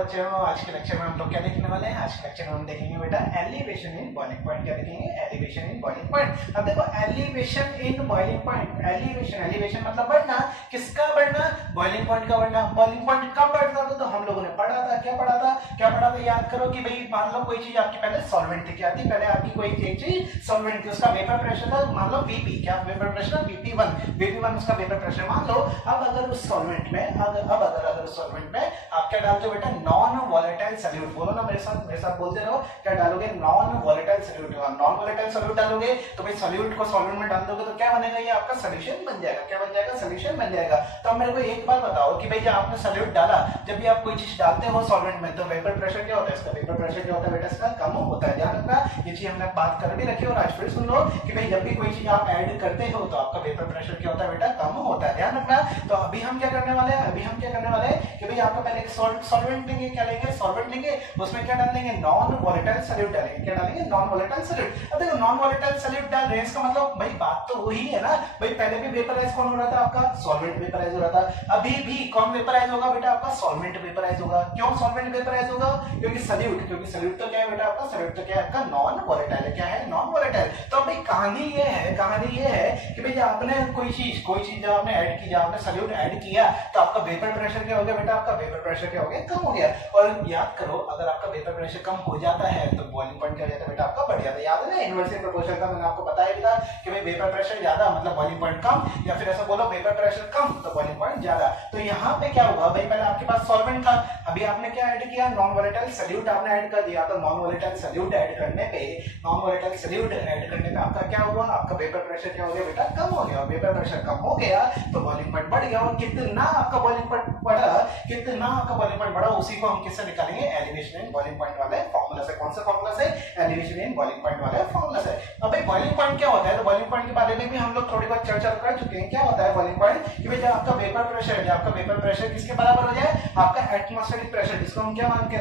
बच्चों, आज के लेक्चर में हम लोग क्या देखने वाले हैं? आज के लेक्चर में हम देखेंगे बेटा एलिवेशन इन बॉइलिंग पॉइंट। क्या देखेंगे? Elevation in boiling point. अब देखो elevation in boiling point, elevation मतलब बढ़ना। किसका बढ़ना? बॉइलिंग पॉइंट का बढ़ना। बॉइलिंग पॉइंट कब बढ़ता था? तो हम लोगों ने पढ़ा था, क्या पढ़ा था? याद करो कि भाई मान लो कोई चीज आपकी पहले सॉल्वेंट थी, क्या थी? पहले आपकी कोई एक चीज सॉल्वेंट थी, उसका वेपर प्रेशर था मान लो Vp, क्या वेपर प्रेशर? Vp1 उसका वेपर प्रेशर मान लो। अब अगर उस सॉल्वेंट में अगर उस सॉल्वेंट में आप क्या डालते हो बेटा? Non volatile solute. बोलो ना मेरे साथ बोलते रहो। क्या डालोगे? Non volatile solute. Non volatile solute डालोगे तो भाई सॉल्यूट को सॉल्वेंट में डाल दोगे तो क्या बनेगा? ये आपका सॉल्यूशन बन जाएगा। क्या बन जाएगा? सॉल्यूशन बन जाएगा। तो अब मेरे को एक बात बताओ कि भाई जब आपने सॉल्यूट डाला, जब भी आप कोई चीज डालते हो सॉल्वेंट में तो वेपर प्रेशर क्या होता है? इसका वेपर प्रेशर क्या होता है बेटा? इसका कम होता है। ध्यान रखना, ये चीज हमने बात कर भी रखी है और आज फिर सुन लो कि भाई जब भी कोई चीज आप ऐड करते हो तो आपका वेपर प्रेशर क्या होता है बेटा? कम होता है। ध्यान रखना। तो अभी हम क्या करने वाले हैं कि भाई आपका पहले एक सॉल्वेंट लेंगे। क्या लेंगे? सॉल्वेंट लेंगे, उसमें क्या डालेंगे? नॉन वोलेटाइल सॉल्यूट डालेंगे। क्या डालेंगे? Non volatile solute. अब देखो नॉन वोलेटाइल सॉल्यूट डाल रहे हैं, इसका मतलब भाई बात तो वही है ना भाई। पहले भी वेपराइज कौन हो रहा था? आपका सॉल्वेंट वेपराइज हो रहा था। अभी भी कौन वेपराइज होगा बेटा? आपका सॉल्वेंट वेपराइज होगा। क्यों सॉल्वेंट वेपराइज होगा? क्योंकि सॉल्यूट तो क्या है बेटा? आपका सॉल्यूट तो क्या है? आपका नॉन वोलेटाइल है। क्या है? Non volatile. तो भाई कहानी ये है कि भाई जब आपने कोई चीज जब आपने ऐड की, जब आपने सॉल्यूट ऐड किया तो आपका वेपर प्रेशर क्या हो गया बेटा? आपका वेपर प्रेशर क्या हो गया? कम हो गया। और याद करो अगर आपका वेपर प्रेशर कम हो जाता है तो बॉइलिंग पॉइंट क्या हो जाता है बेटा? आपका बढ़ जाता है। याद है ना इनवर्सली प्रोपोर्शनल का मैंने आपको बताया भी था कि भाई वेपर प्रेशर ज्यादा मतलब बॉइलिंग पॉइंट कम, या फिर ऐसा बोलो वेपर प्रेशर कम तो बॉइलिंग पॉइंट ज्यादा। तो यहाँ पे क्या होगा भाई? पहले आपके पास सॉल्वेंट था, अभी आपने क्या ऐड किया? नॉन वोलेटाइल सॉल्यूट आपने ऐड कर दिया। तो नॉन वोलेटाइल सॉल्यूट ऐड करने पे आपका क्या हुआ? आपका वेपर प्रेशर क्या हो गया बेटा? कम हो गया। वेपर प्रेशर कम हो गया तो बॉइलिंग पॉइंट बढ़ गया। और कितना आपका बॉइलिंग पॉइंट बढ़ा उसी को हम किससे निकालेंगे? एलिवेशन इन बॉइलिंग पॉइंट वाले फार्मूला से। कौन सा फार्मूला से? एलिवेशन इन बॉइलिंग पॉइंट वाले फार्मूला से। अब भाई बॉइलिंग पॉइंट क्या होता है? तो बॉइलिंग पॉइंट के बारे में भी हम लोग थोड़ी बहुत चर्चा कर चुके हैं। क्या होता है बॉइलिंग पॉइंट? कि भाई जब आपका वेपर प्रेशर किसके बराबर हो जाए? आपका एटमॉस्फेरिक प्रेशर, जिसको हम क्या मान के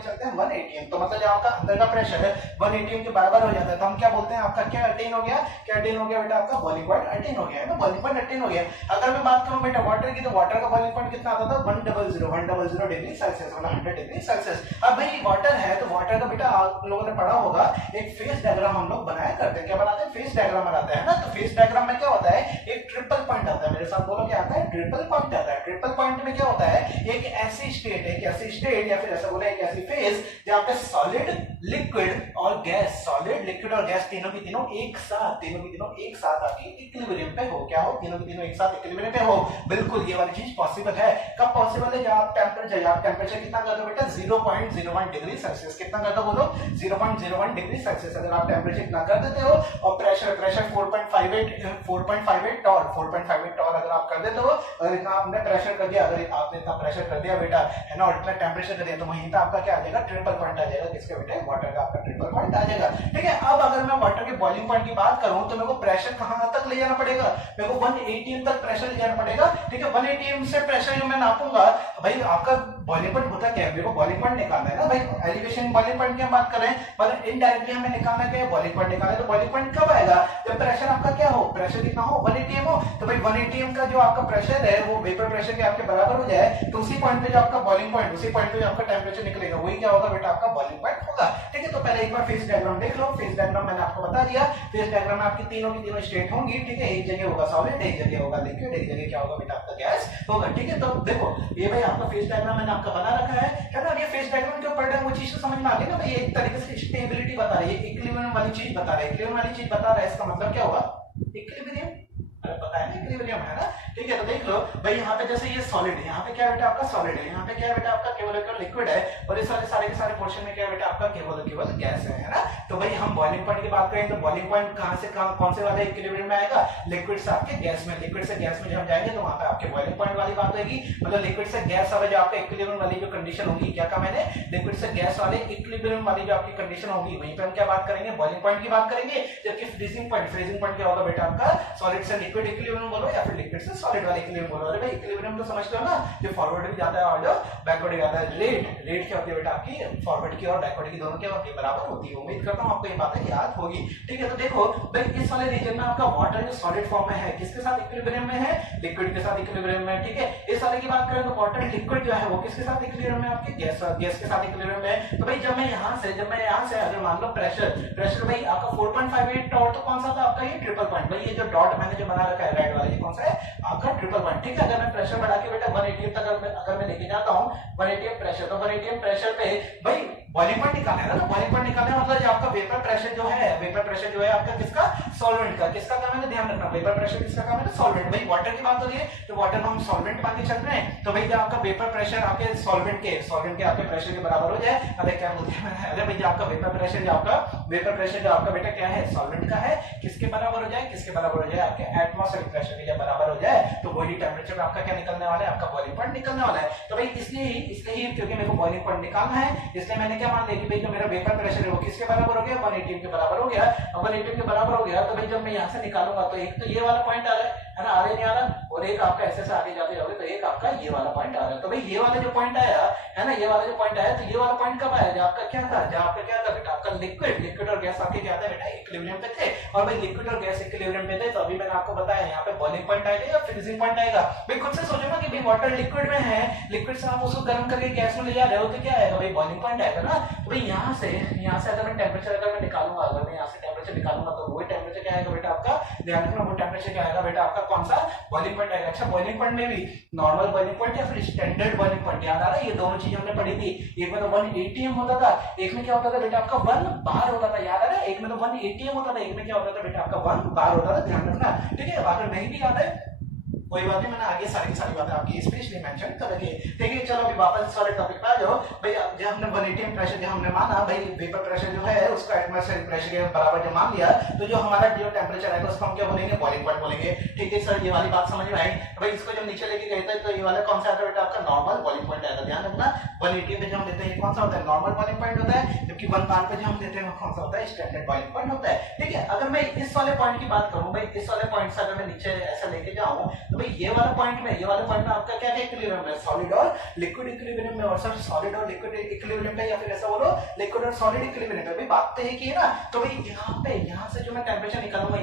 चलते हैं? 1 atm। तो मतलब जब आपका अंदर का प्रेशर है 1 atm के बराबर हो जाता है तो हम क्या बोलते हैं? आपका क्या अटेन हो गया? क्या अटेन हो गया बेटा? आपका बॉइलिंग पॉइंट अटेन हो गया है ना। बॉइलिंग पॉइंट अटेन हो गया। अगर मैं बात करूं बेटा वाटर की, तो वाटर का बॉइलिंग पॉइंट कितना आता था? 100 डिग्री सेल्सियस, मतलब 100 डिग्री सेल्सियस। अब भाई वाटर है तो वाटर का बेटा आप लोगों ने पढ़ा होगा एक फेज डायग्राम हम लोग बनाया करते हैं। क्या बनाते हैं? फेज डायग्राम बनाते हैं ना। तो फेज डायग्राम में क्या होता है? एक ट्रिपल पॉइंट आता है। मेरे साथ बोलो क्या आता है? ट्रिपल पॉइंट आता है। ट्रिपल पॉइंट में क्या होता है? एक ऐसी स्टेट या फिर ऐसा बोले एक ऐसी फेज जहां पे सॉलिड, लिक्विड और गैस, तीनों की तीनों एक साथ आपकी इक्विलिब्रियम पे हो। क्या हो? तीनों की तीनों एक साथ इक्विलिब्रियम पे हो। बिल्कुल ये वाली चीज पॉसिबल है। कब पॉसिबल है? जब आप टेंपरेचर कितना कर दो बेटा? 0.01 डिग्री सेल्सियस। कितना कर दो बोलो? 0.01 डिग्री सेल्सियस। अगर आप टेंपरेचर इतना कर देते हो और प्रेशर 4.58 टॉर अगर आप कर देते हो, अगर इतना आपने प्रेशर कर दिया, अगर आपने इतना प्रेशर कर दिया बेटा है ना, और इतना टेंपरेचर कर दिया तो वहीं पे आपका क्या आ जाएगा? ट्रिपल पॉइंट आ जाएगा। किसके बेटे? वाटर का आपका ट्रिपल पॉइंट आ जाएगा। ठीक है। अब अगर मैं वाटर के बॉइलिंग पॉइंट की बात करूं तो मेरे को प्रेशर कहां तक ले जाना पड़ेगा? मेरे को 1 atm तक प्रेशर ले जाना पड़ेगा। ठीक है। 1 atm से प्रेशर जो मैं नापूंगा, भाई आपका बॉइलिंग पॉइंट होता क्या है? मेरे को बॉइलिंग पॉइंट निकालना है ना भाई। एलिवेशन बॉइलिंग पॉइंट की हम बात करें पर इनडायरेक्टली हमें निकालना क्या है? बॉइलिंग पॉइंट निकालना है। तो बॉइलिंग पॉइंट कब आएगा? जब प्रेशर आपका क्या हो? प्रेशर कितना हो? 1 atm हो। तो भाई 1 atm का जो आपका प्रेशर है वो वेपर प्रेशर के आपके बराबर हो जाए तो उसी पॉइंट पे जो आपका बॉइलिंग पॉइंट, उसी पॉइंट पे जो आपका टेंपरेचर निकलेगा वही क्या होगा बेटा? आपका बॉइलिंग पॉइंट होगा। ठीक है। तो पहले एक बार फेज डायग्राम देख लो। फेज डायग्राम मैंने आपको बता दिया। फेज डायग्राम में आपकी तीनों की तीनों स्टेट होंगी। ठीक है। एक जगह होगा सॉलिड, एक जगह होगा लिक्विड, एक जगह क्या होगा बेटा? आपका गैस होगा। ठीक है। तो देखो ये भाई आपका फेज डायग्राम मैंने आपका बना रखा है ना। ये फेज डायग्राम जो पढ़ रहे हैं वो चीज तो समझ में आ गई ना भाई। एक तरीके से स्टेबिलिटी बता रही है, इक्विलिब्रियम वाली चीज बता रहा है। इक्विलिब्रियम वाली चीज बता रहा है, इसका मतलब क्या हुआ? इक्विलिब्रियम। अरे पता है ना इक्विलिब्रियम है ना। ठीक है। तो देख लो भाई यहाँ पे जैसे ये सॉलिड है, यहाँ पे क्या बेटा? आपका सॉलिड है। यहाँ पे क्या बेटा? आपका केवल लिक्विड है। और इस वाले सारे के सारे पोर्शन में क्या बेटा? आपका केवल गैस है ना। तो भाई हम बॉइलिंग पॉइंट की बात करें तो बॉइलिंग पॉइंट कहां से कौन से वाले इक्विलिब्रियम में आएगा? लिक्विड से आपके गैस में। लिक्विड से गैस में जब हम जाएंगे तो वहां पे आपके बॉइलिंग पॉइंट वाली बात होगी। मतलब लिक्विड से गैस वाले जो आपका इक्विलिब्रियम वाली जो कंडीशन होगी, क्या कहा मैंने? लिक्विड से गैस वाले इक्विलिब्रियम वाली जो आपकी कंडीशन होगी वहीं पे हम क्या बात करेंगे? बॉइलिंग पॉइंट की बात करेंगे। जबकि फ्रीजिंग पॉइंट क्या होगा बेटा? आपका सॉलिड से लिक्विड इक्विलिब्रियम बोलो या फिर लिक्विड से सॉलिड वाला इक्विलिब्रियम बोलो। अरे भाई इक्विलिब्रियम तो समझते हो ना, जो फॉरवर्ड भी जाता है और जो बैकवर्ड भी जाता है। रेट क्या होती है बेटा आपकी, फॉरवर्ड की और बैकवर्ड की दोनों क्या होती है, बराबर होती है। उम्मीद करता हूँ आपको ये बातें याद होगी। ठीक है, तो देखो भाई इस वाले रीजन में आपका वाटर जो सॉलिड फॉर्म में है, किसके साथ इक्विलिब्रियम में है, लिक्विड के साथ इक्विलिब्रियम में। ठीक है, इस वाले की बात करें तो वाटर लिक्विड जो है वो किसके साथ इक्विलिब्रियम में, आपके गैस के साथ इक्विलिब्रियम में। तो भाई जब मैं यहाँ से अगर मान लो प्रेशर भाई आपका 4.58 और तो कौन सा था आपका, ये ट्रिपल पॉइंट। भाई ये जो डॉट मैंने जो बना रखा है रेड वाला, ये कौन सा है आपका ट्रिपल पॉइंट। ठीक है, अगर मैं प्रेशर बढ़ा के बेटा 180 तक अगर मैं लेके जाता हूँ 180 प्रेशर, तो 180 प्रेशर पे भाई बॉइलिंग पॉइंट निकालना है ना। बॉइलिंग पॉइंट निकालना है मतलब आपका वेपर प्रेशर जो है आपका किसका, सॉल्वेंट का। किसका काम है ध्यान रखना, वेपर प्रेशर किसका काम है, सॉल्वेंट। भाई वाटर की बात हो रही है तो वाटर को हम सॉल्वेंट मान के चल रहे हैं। तो भाई जब आपका वेपर प्रेशर आपके सॉल्वेंट के आपके प्रेशर के बराबर हो जाए, अरे क्या बोलते हैं, अरे भाई आपका वेपर प्रेशर जो आपका बेटा क्या है, सॉल्वेंट का है, किसके बराबर हो जाए, आपके एटमॉस्फेरिक प्रेशर के जब बराबर हो जाए तो बॉडी टेम्परेचर में आपका क्या निकलने वाला है, आपका बॉइलिंग पॉइंट निकलने वाला है। तो भाई इसलिए ही क्योंकि मेरे को बॉइलिंग पॉइंट निकालना है, इसलिए मैंने क्या मान लिया कि भाई जो मेरा वेपर प्रेशर है वो किसके बराबर हो गया, 180 के बराबर हो गया। अब 180 के बराबर हो गया तो भाई जब मैं यहाँ से निकालूंगा तो एक तो ये वाला पॉइंट आ रहा है ना, आ रहा नहीं आ रहा, और एक आपका ऐसे आगे जाते जाओगे तो एक आपका ये वाला पॉइंट आ रहा है। तो भाई ये वाला जो पॉइंट आया है ना, ये वाला जो पॉइंट आया, तो ये वाला पॉइंट कब आया, जब आपका क्या था बेटा, आपका लिक्विड और गैस आपके क्या था बेटा, इक्विलिब्रियम पे थे। और भाई लिक्विड और गैस इक्विलिब्रियम पे थे तो अभी मैंने आपको बताया यहाँ पे बॉइलिंग पॉइंट आएगा या फ्रीजिंग पॉइंट आएगा। भाई खुद से सोचो ना कि भाई वाटर लिक्विड में है, लिक्विड से आप उसको गर्म करके गैस में ले जा रहे हो तो क्या आएगा भाई, बॉइलिंग पॉइंट आएगा ना। तो भाई यहाँ से अगर मैं टेम्परेचर अगर मैं निकालूंगा, अगर मैं यहाँ से टेम्परेचर निकालूंगा तो वो टेम्परेचर क्या आएगा बेटा आपका, ध्यान रखना वो टेम्परेचर क्या आएगा बेटा आपका, कौन सा, बॉइलिंग पॉइंट आएगा। अच्छा बॉइलिंग पॉइंट में भी नॉर्मल बॉइलिंग पॉइंट या फिर स्टैंडर्ड बॉइलिंग पॉइंट, याद आ रहा है, ये दोनों चीजें हमने पढ़ी थी। एक में तो 180 एम होता था, एक में क्या होता था बेटा आपका 1 बार होता था, याद आ रहा है, एक में तो 180 एम होता था, एक में क्या होता था बेटा आपका 1 बार होता था, ध्यान रखना। ठीक है, अगर नहीं भी याद है कोई बात नहीं, मैंने आगे सारी बातें आपकी स्पेशली मेंशन कर रखी है। देखिए चलो अभी वापस वाले टॉपिक पे आ जाओ। भाई जब हमने 180 प्रेशर जो हमने माना, भाई वेपर प्रेशर जो है उसका एटमॉस्फेरिक प्रेशर के बराबर जो मान लिया, तो जो हमारा जो टेम्परेचर है उसको हम क्या बोलेंगे, बॉइलिंग पॉइंट बोलेंगे। ठीक है सर, ये वाली बात समझ में आई। भाई इसको जब नीचे लेके गए थे तो ये वाला कौन सा आता है बेटा आपका, नॉर्मल बॉइलिंग पॉइंट आता है। ध्यान रखना 180 पे जो हम लेते हैं ये कौन सा होता है, नॉर्मल बॉइलिंग पॉइंट होता है, जबकि 1 बार पे जो हम लेते हैं वो कौन सा होता है, स्टैंडर्ड बॉइलिंग पॉइंट होता है। ठीक है, अगर मैं इस वाले पॉइंट की बात करूं, भाई इस वाले पॉइंट से अगर मैं नीचे ऐसा लेके जाऊं तो भाई ये वाला पॉइंट में आपका क्या इक्विलिब्रियम है, सॉलिड और लिक्विड इक्विलिब्रियम में। और सर सॉलिड और लिक्विड इक्विलिब्रियम पे या फिर ऐसा बोलो लिक्विड और सॉलिड इक्विलिब्रियम पे, भाई बात तो है कि ना। तो भाई यहाँ से जो मैं टेम्परेचर निकालूंगा,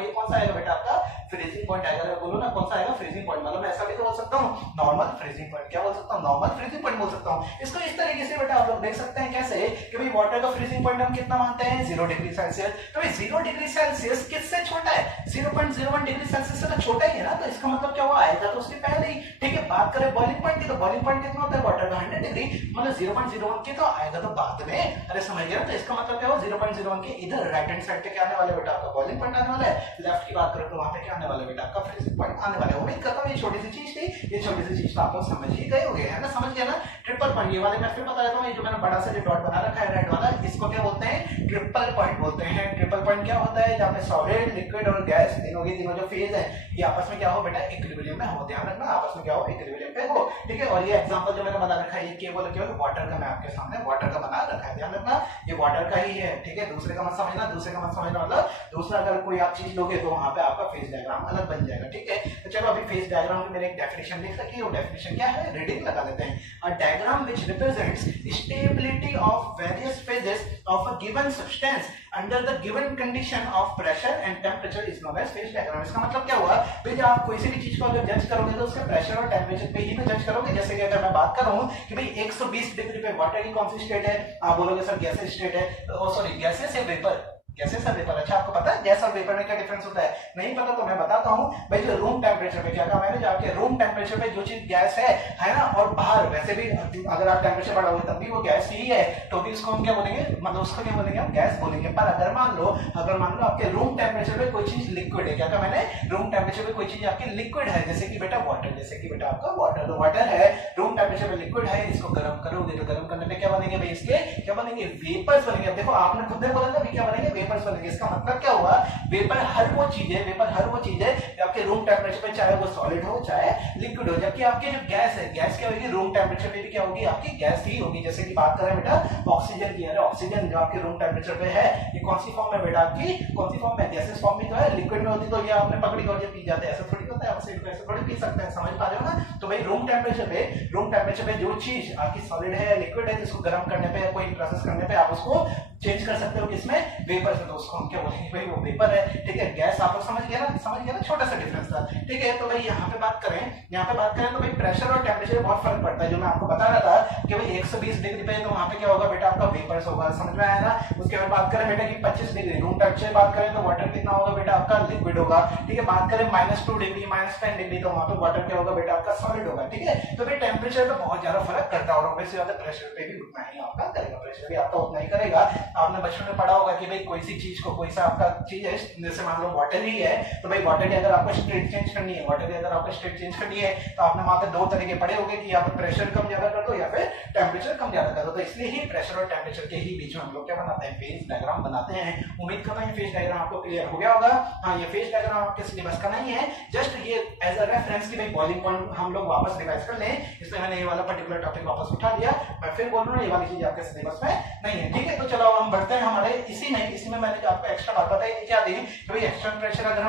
ये कौन सा आएगा बेटा आपका, फ्रीजिंग पॉइंट आएगा। बोलो ना कौन सा आएगा, फ्रीजिंग पॉइंट। मतलब मैं ऐसा भी तो बोल सकता हूँ नॉर्मल फ्रीजिंग पॉइंट, क्या बोल सकता हूँ, नॉर्मल फ्रीजिंग पॉइंट बोल सकता हूँ। इसको इस तरीके से बेटा आप लोग देख सकते हैं कैसे कि भाई वाटर का फ्रीजिंग पॉइंट हम कितना मानते हैं, 0 डिग्री सेल्सियस। तो भाई 0 डिग्री सेल्सियस किससे छोटा है, 0.01 डिग्री सेल्सियस से तो छोटा ही है ना। तो इसका मतलब क्या हुआ, आएगा तो उसके पहले ही। ठीक है, बात करें बॉइलिंग पॉइंट की तो बॉइलिंग पॉइंट कितना होता है वाटर का, 100 डिग्री, मतलब 0.01 के तो आएगा तो बाद में। अरे समझ गया, तो इसका मतलब क्या हुआ, 0.01 के इधर राइट हैंड साइड पे क्या आने वाला है बेटा आपका, बॉइलिंग पॉइंट आने वाला है। लेफ्ट की बात करें तो वहां पे क्या आने वाला है बेटा आपका, फ्रीजिंग पॉइंट आने वाला है। उम्मीद करता हूं ये छोटी सी चीज थी, ये छोटी सी चीज तो आप लोग समझ ही गए होंगे, है ना, समझ गया ना। ट्रिपल पॉइंट, ये वाले मैं फिर बता देता हूं, ये जो मैंने बड़ा सा जो डॉट बना रखा है रेड वाला, इसको क्या बोलते हैं, ट्रिपल पॉइंट बोलते हैं। ट्रिपल पॉइंट क्या होता है, जहां पे सॉलिड लिक्विड और गैस तीनों जो फेज है ये आपस में क्या हो बेटा, इक्विलिब्रियम में हो। ध्यान रखना आपस में क्या हो, इक्विलिब्रियम पे हो। ठीक है, और ये एग्जांपल जो मैंने बना रखा है ये केवल वाटर का, मैं आपके सामने वाटर का बना रखा है। ध्यान रखना ये वाटर का ही है। ठीक है, दूसरे का मत समझना, मतलब दूसरा अगर कोई आप चीज लोगे तो वहां पे आपका फेज डायग्राम अलग बन जाएगा। ठीक है, तो चलो अभी फेज डायग्राम की मैंने एक डेफिनेशन लिख रखी है, वो डेफिनेशन क्या है, रीडिंग लगा लेते हैं। A diagram which represents stability of various phases of a given substance under the given condition of pressure and temperature is known as phase diagram. इसका मतलब क्या हुआ, भाई जब आप कोई सी भी चीज को अगर जज करोगे तो उसके प्रेशर और टेम्परेचर पे ही तो जज करोगे। जैसे कि अगर मैं बात करूं कि भाई 120 डिग्री पे वाटर की कौन सी स्टेट है, आप बोलोगे सर गैसेस स्टेट है, सॉरी गैसेस या वेपर, गैसेस और वेपर। अच्छा आपको पता है गैस और वेपर में क्या डिफरेंस होता है, नहीं पता तो मैं बताता हूं। भाई जो रूम टेम्परेचर पे क्या कहा मैंने, जो आपके रूम टेम्परेचर पे जो चीज गैस है ना, और बाहर वैसे भी अगर आप टेम्परेचर बढ़ाओगे तब भी वो गैस ही है, तो भी उसको हम क्या बोलेंगे, मतलब उसको क्या बोलेंगे, हम गैस बोलेंगे। पर अगर मान लो आपके रूम टेम्परेचर पे कोई चीज लिक्विड है, क्या कहा मैंने, रूम टेम्परेचर पे कोई चीज आपकी लिक्विड है, जैसे कि बेटा वाटर, जैसे कि बेटा आपका वाटर, तो वाटर है रूम टेम्परेचर पे लिक्विड है, इसको गर्म करोगे तो गर्म करने पे क्या बनेंगे भाई, इसके क्या बनेंगे, वेपर्स बनेंगे। अब देखो आपने खुद ने बोला था क्या बनेंगे, वेपर सॉलिड। इसका मतलब क्या हुआ, वेपर हर वो चीज है, वेपर हर वो चीज है आपके रूम टेम्परेचर पे, चाहे वो सॉलिड हो चाहे लिक्विड हो। जबकि आपकी जो गैस है, गैस क्या होगी, रूम टेम्परेचर पे भी क्या होगी, आपकी गैस ही होगी। जैसे कि बात करें बेटा ऑक्सीजन की, अरे ऑक्सीजन जो आपके रूम टेम्परेचर पे है, ये कौन सी फॉर्म में बेटा, आपकी कौन सी फॉर्म में, गैसेस फॉर्म में तो है, लिक्विड में होती तो ये आपने पकड़ी और ये पी जाते हैं, ऐसा थोड़ी होता है, आपसे ऐसे थोड़ी पी सकते हैं, समझ पा रहे हो ना। तो भाई रूम टेम्परेचर पे जो चीज आपकी सॉलिड है या लिक्विड है, जिसको गर्म करने पे, कोई प्रोसेस करने पे आप उसको चेंज कर सकते हो किसमें, वेपर से। तो उसको हम क्या बोलेंगे भाई, वो वेपर है, ठीक है। गैस आप लोग समझ गए ना, छोटा सा डिफरेंस था, ठीक है। तो भाई यहाँ पे बात करें तो भाई प्रेशर और टेम्परेचर बहुत फर्क पड़ता है। जो मैं आपको बता रहा था कि भाई 120 डिग्री पे तो वहां पे क्या होगा बेटा, आपका वेपर्स होगा, समझ में आया ना। उसके बाद बात करें बेटा कि 25 डिग्री रूम टेम्परेचर बात करें तो वाटर कितना होगा बेटा, आपका लिक्विड होगा, ठीक है। बात करें -2 डिग्री -10 डिग्री तो वहां पे वाटर क्या होगा बेटा, आपका सॉलिड होगा, ठीक है। तो भाई टेम्परेचर पे बहुत ज्यादा फर्क करता है, और ऑब्वियसली बात है प्रेशर पे भी उतना ही आपका करेगा, प्रेशर भी आपका उतना ही करेगा। आपने बचपन में पढ़ा होगा कि भाई कोई सी चीज को, कोई सा आपका चीज है, जैसे मान लो वाटर ही है, तो भाई वाटर की अगर आपको स्टेट चेंज करनी है, तो आपने वहां पे दो तरीके पढ़े होंगे कि या तो प्रेशर कम ज्यादा कर दो या फिर टेम्परेचर कम ज्यादा कर दो। तो इसलिए ही प्रेशर और टेम्परेचर के ही बीच में हम लोग क्या बनाते हैं, फेज डायग्राम बनाते हैं। उम्मीद करता हूं ये फेज डायग्राम आपको क्लियर हो गया होगा। हाँ, ये फेज डायग्राम आपके सिलेबस का नहीं है, जस्ट ये एज अ रेफरेंस की भाई बॉइलिंग पॉइंट हम लोग वापस रिवाइज कर लें, इसलिए मैंने ये वाला पर्टिकुलर टॉपिक वापस उठा लिया। मैं फिर बोल रहा हूँ ये वाली चीज आपके सिलेबस में नहीं है, ठीक है। तो चलो हम बढ़ते हैं हमारे इसी में मैंने आपको एक्स्ट्रा बात बताई क्या दी कि भाई एक्सटर्नल प्रेशर अगर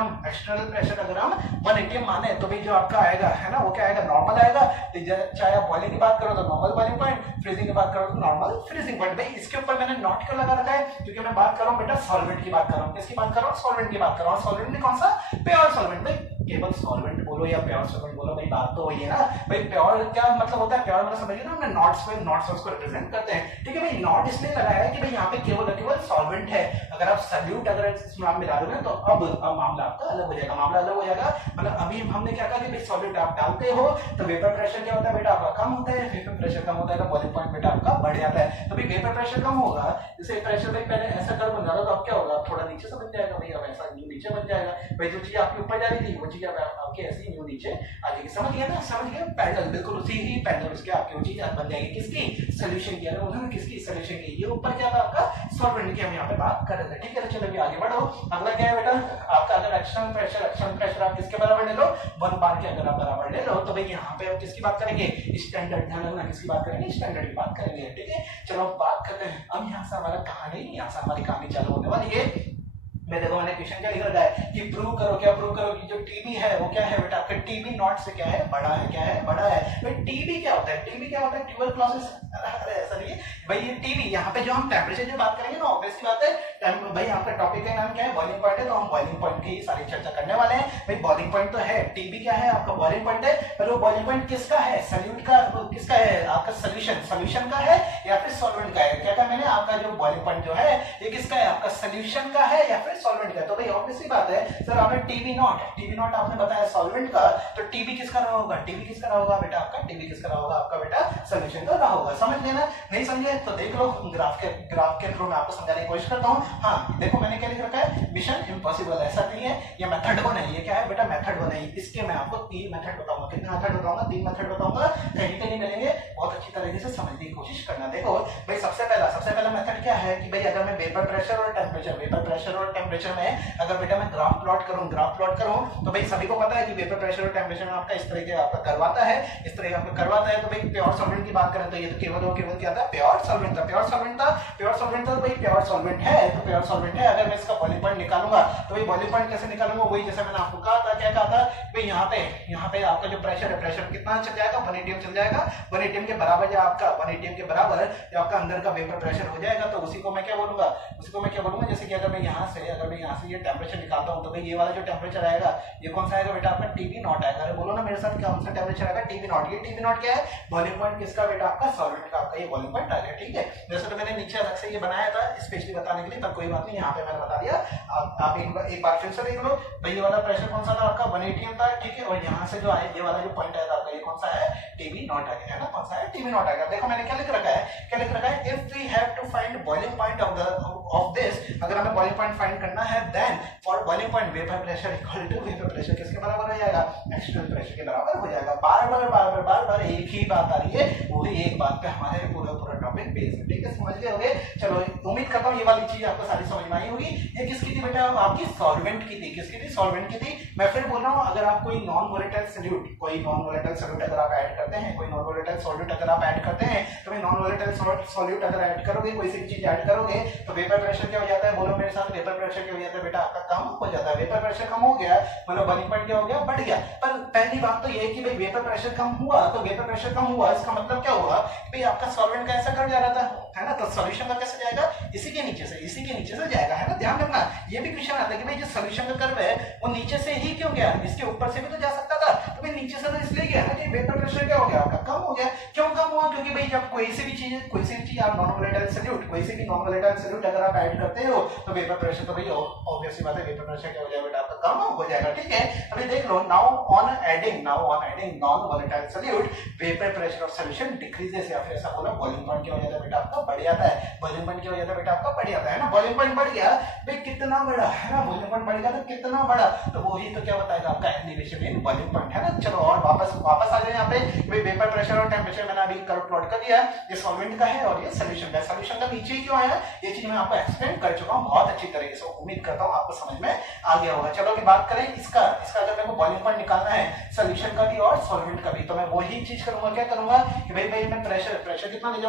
हम 180 माने तो भाई जो आपका आएगा है ना, वो क्या आएगा, नॉर्मल आएगा। चाहे आप बॉइलिंग की बात करो तो नॉर्मल बॉइलिंग पॉइंट, फ्रीजिंग की बात करो तो नॉर्मल फ्रीजिंग पॉइंट। भाई इसके ऊपर मैंने नॉट क्यों लगा रखा है, क्योंकि मैं बात कर रहा हूँ बेटा सॉल्वेंट की बात कर रहा हूँ, किसकी बात कर रहा हूँ, सॉल्वेंट की बात कर रहा हूँ। सॉल्वेंट में कौन सा, प्योर सॉल्वेंट। भाई केवल सॉल्वेंट बोलो या प्योर सॉल्वेंट बोलो, भाई बात तो वही है ना। भाई प्योर क्या मतलब होता है, प्योर मतलब समझिए ना, हमने नॉट्स उसको रिप्रेजेंट करते हैं, ठीक है। भाई नॉट इसलिए लगाया है कि भाई यहाँ पे केवल सॉल्वेंट है। अगर आप सल्यूट अगर इसमें आप मिला दोगे तो अब मामला आपका अलग हो जाएगा, मतलब अभी हमने क्या कहा कि भाई सॉल्वेंट आप डालते हो तो वेपर प्रेशर क्या होता है बेटा, आपका कम होता है। वेपर प्रेशर कम होता है तो बॉइलिंग पॉइंट बेटा आपका बढ़ जाता है। तो भाई वेपर प्रेशर कम होगा, जैसे प्रेशर भाई पहले ऐसा कर्व बन रहा था तो अब क्या होगा, थोड़ा नीचे से बन जाएगा, भाई अब ऐसा नीचे बन जाएगा। भाई जो चीज आपके ऊपर जा रही थी वो चीज आपके ऐसे ही नीचे आ जाएगी, समझ गए पैरेलल, बिल्कुल उसी ही पैरेलल उसके आपकी वो चीज बन जाएगी। किसकी, सोल्यूशन की, अरे उन्होंने किसकी, सोल्यूशन की। ये ऊपर क्या था आपका सॉल्वेंट की, हम यहाँ पे बात कर रहे थे, ठीक है। तो चलो आगे बढ़ो। अगला क्या है बेटा आपका, अगर एक्सटर्नल प्रेशर आप किसके बराबर ले लो, 1 बार के अगर आप बराबर ले लो तो भाई यहाँ पे आप किसकी बात करेंगे, स्टैंडर्ड। ध्यान रखना किसकी बात करेंगे, स्टैंडर्ड की बात करेंगे, ठीक है। चलो बात करते हैं अब यहाँ से हमारी कहानी चालू होने वाली है। मैं देखो मैंने क्वेश्चन क्या लिख रखा है कि प्रूव करो कि जो टीबी है वो क्या है बेटा, आपका टीबी नॉट से क्या है, बड़ा है। क्या है, बड़ा है। भाई टीबी क्या होता है, ट्यूबरक्लोसिस, अरे ऐसा नहीं है भाई। ये टीबी यहाँ पे जो हम टेम्परेचर जो बात करेंगे ना, ऑब्वियसली बात है भाई आपका टॉपिक का नाम क्या है, बॉइलिंग पॉइंट है, तो हम बॉइलिंग पॉइंट की सारी चर्चा करने वाले हैं। भाई बॉइलिंग पॉइंट तो है, टीबी क्या है आपका, बॉइलिंग पॉइंट है। पर वो बॉइलिंग पॉइंट किसका है, सल्यूट का, किसका है आपका, सोल्यूशन का है या फिर सॉल्वेंट का है। क्या कहा मैंने, आपका जो बॉइलिंग पॉइंट जो है ये किसका है, आपका सोल्यूशन का है या फिर सॉल्वेंट का। तो भाई ऑब्वियसली बात है सर, आपने टीबी नॉट आपने बताया सॉल्वेंट का, तो टीबी किसका रहा होगा, बेटा आपका टीबी किसका रहा होगा, आपका बेटा सोल्यूशन का रहा होगा। समझ लेना, नहीं समझे तो देख लो ग्राफ के थ्रू मैं आपको समझाने की कोशिश करता हूँ। हाँ देखो मैंने क्या लिख रखा है, मिशन इम्पॉसिबल, ऐसा नहीं है, ये मेथड वन है। ये क्या है बेटा, मेथड वन है। इसके मैं आपको 3 मेथड बताऊंगा। कितने मेथड बताऊंगा, 3 मेथड बताऊंगा, कहीं पे नहीं मिलेंगे। बहुत अच्छी तरीके से समझने की कोशिश करना। देखो भाई सबसे पहला मेथड क्या है कि भाई अगर मैं वेपर प्रेशर और टेम्परेचर में अगर बेटा मैं ग्राफ प्लॉट करूं तो भाई सभी को पता है कि वेपर प्रेशर और टेम्परेचर में आपका इस तरह के आपका करवाता है, तो भाई प्योर सॉल्वेंट की बात करें तो ये तो केवल क्या था, प्योर सॉल्वेंट था। तो भाई प्योर सॉल्वेंट है। अगर मैं इसका बॉइलिंग पॉइंट निकालूंगा तो भाई बॉइलिंग पॉइंट कैसे निकालूंगा, वही जैसे मैंने आपको कहा था, क्या कहा था भाई यहाँ पे आपका जो प्रेशर है, प्रेशर कितना चल जाएगा, 1 atm चल जाएगा। 1 atm के बराबर या आपका 1 atm के बराबर या आपका अंदर का वेपर प्रेशर हो जाएगा। तो उसी को मैं क्या बोलूंगा, जैसे कि अगर मैं यहाँ से ये टेम्परेचर निकालता हूँ तो भाई ये वाला जो टेम्परेचर आएगा ये कौन सा आएगा बेटा, आपका टीबी नॉट आएगा। अरे बोलो ना मेरे साथ, कौन सा टेम्परेचर आएगा, टीबी नॉट। ये टीबी नॉट क्या है, बॉइलिंग पॉइंट किसका बेटा, आपका सॉल्वेंट का, आपका ये बॉइलिंग पॉइंट आ गया, ठीक है। वैसे तो मैंने नीचे अलग से ये बनाया था स्पेशली बताने के लिए, पर कोई बात नहीं, यहाँ पे मैंने बता दिया। आप एक बार फिर से देख लो भाई, ये वाला प्रेशर कौन सा था आपका, 1 atm था, ठीक है। और यहाँ से जो आया ये वाला जो पॉइंट आया था आपका, ये कौन सा है, टीबी नॉट आ गया है ना, कौन सा है, टीबी नॉट आ गया। देखो मैंने क्या लिख रखा है, if we have to find boiling point of this, अगर हमें बॉइलिंग पॉइंट फाइंड करना है, then for boiling point vapour pressure equal to vapour pressure किसके बराबर हो जाएगा, एक्सटर्नल प्रेशर के बराबर हो जाएगा। बार बार एक ही बात आ रही है, वही एक बात पे हमारे पूरा पूरा टॉपिक बेस्ड है, ठीक है, समझ गए होंगे। चलो उम्मीद करता हूँ ये वाली चीज आपको सारी समझ में आई होगी। ये किसकी थी बेटा, आपकी सॉल्वेंट की थी, किसकी थी, सॉल्वेंट की थी। मैं फिर बोल रहा हूँ, अगर आप कोई नॉन वोलेटाइल सॉल्यूट, कोई नॉन वोलेटाइल सॉल्यूट अगर आप ऐड करते हैं, कोई नॉन वोलेटाइल सॉल्यूट अगर आप ऐड करते हैं, तो भाई नॉन वोलेटाइल सॉल्यूट अगर ऐड करोगे, कोई सी चीज ऐड करोगे, तो वेपर प्रेशर क्या हो जाता है, बोलो मेरे साथ, वेपर प्रेशर क्या हो जाता है बेटा, आपका कम हो जाता है। वेपर प्रेशर कम हो गया मतलब बॉइलिंग पॉइंट क्या हो गया, बढ़ गया। पर पहली बात तो ये है कि भाई वेपर प्रेशर कम हुआ, तो वेपर प्रेशर कम हुआ इसका मतलब क्या हुआ कि भाई आपका सॉल्वेंट का ऐसा कर जा रहा था, है ना, तो सॉल्यूशन का कैसे जाएगा, इसी के नीचे से, इसी के नीचे से जाएगा, है ना। ध्यान रखना, ये भी क्वेश्चन आता है कि भाई जो सॉल्यूशन का कर्व है वो नीचे से ही क्यों गया, इसके ऊपर से भी तो जा सकता था, तो भाई नीचे से तो इसलिए गया ना कि वेपर प्रेशर क्या हो गया आपका, कम हो गया। क्यों कम हुआ, क्योंकि भाई जब कोई सी भी चीज आप नॉन वोलेटाइल सॉल्यूट, कोई सी भी नॉन वोलेटाइल सॉल्यूट अगर आप ऐड करते हो, तो वेपर प्रेशर तो भाई ऑब्वियस सी बात है, वेपर प्रेशर क्या हो जाएगा बेटा, आपका कम हो जाएगा, ठीक है। अभी देख लो, now on adding non volatile solute, vapour pressure of solution decreases, या फिर ऐसा बोला बॉइलिंग पॉइंट क्या हो जाता है बेटा, आपका बढ़ जाता है। बॉइलिंग पॉइंट क्या हो जाता है बेटा, आपका बढ़ जाता है ना। बॉइलिंग पॉइंट बढ़ गया भाई, कितना बड़ा है ना, बॉइलिंग पॉइंट बढ़ गया तो कितना बड़ा, तो वही तो क्या बताएगा आपका एलिवेशन इन बॉइलिंग पॉइंट, है ना। चलो और वापस आ जाए यहाँ पे, भाई वेपर प्रेशर और टेम्परेचर मैंने अभी कर्व प्लॉट कर दिया, ये सॉल्वेंट का है और ये सॉल्यूशन का है। सॉल्यूशन का नीचे ही क्यों आया, ये चीज मैं आपको एक्सप्लेन कर चुका हूँ बहुत अच्छी तरीके से, उम्मीद करता हूँ आपको समझ में आ गया होगा। चलो अभी बात करें इसका अगर मेरे को बॉइलिंग पॉइंट निकालना है सॉल्यूशन का भी और सॉल्वेंट का भी, तो मैं वही चीज करूंगा, क्या करूंगा कि भाई मैं प्रेशर कितना ले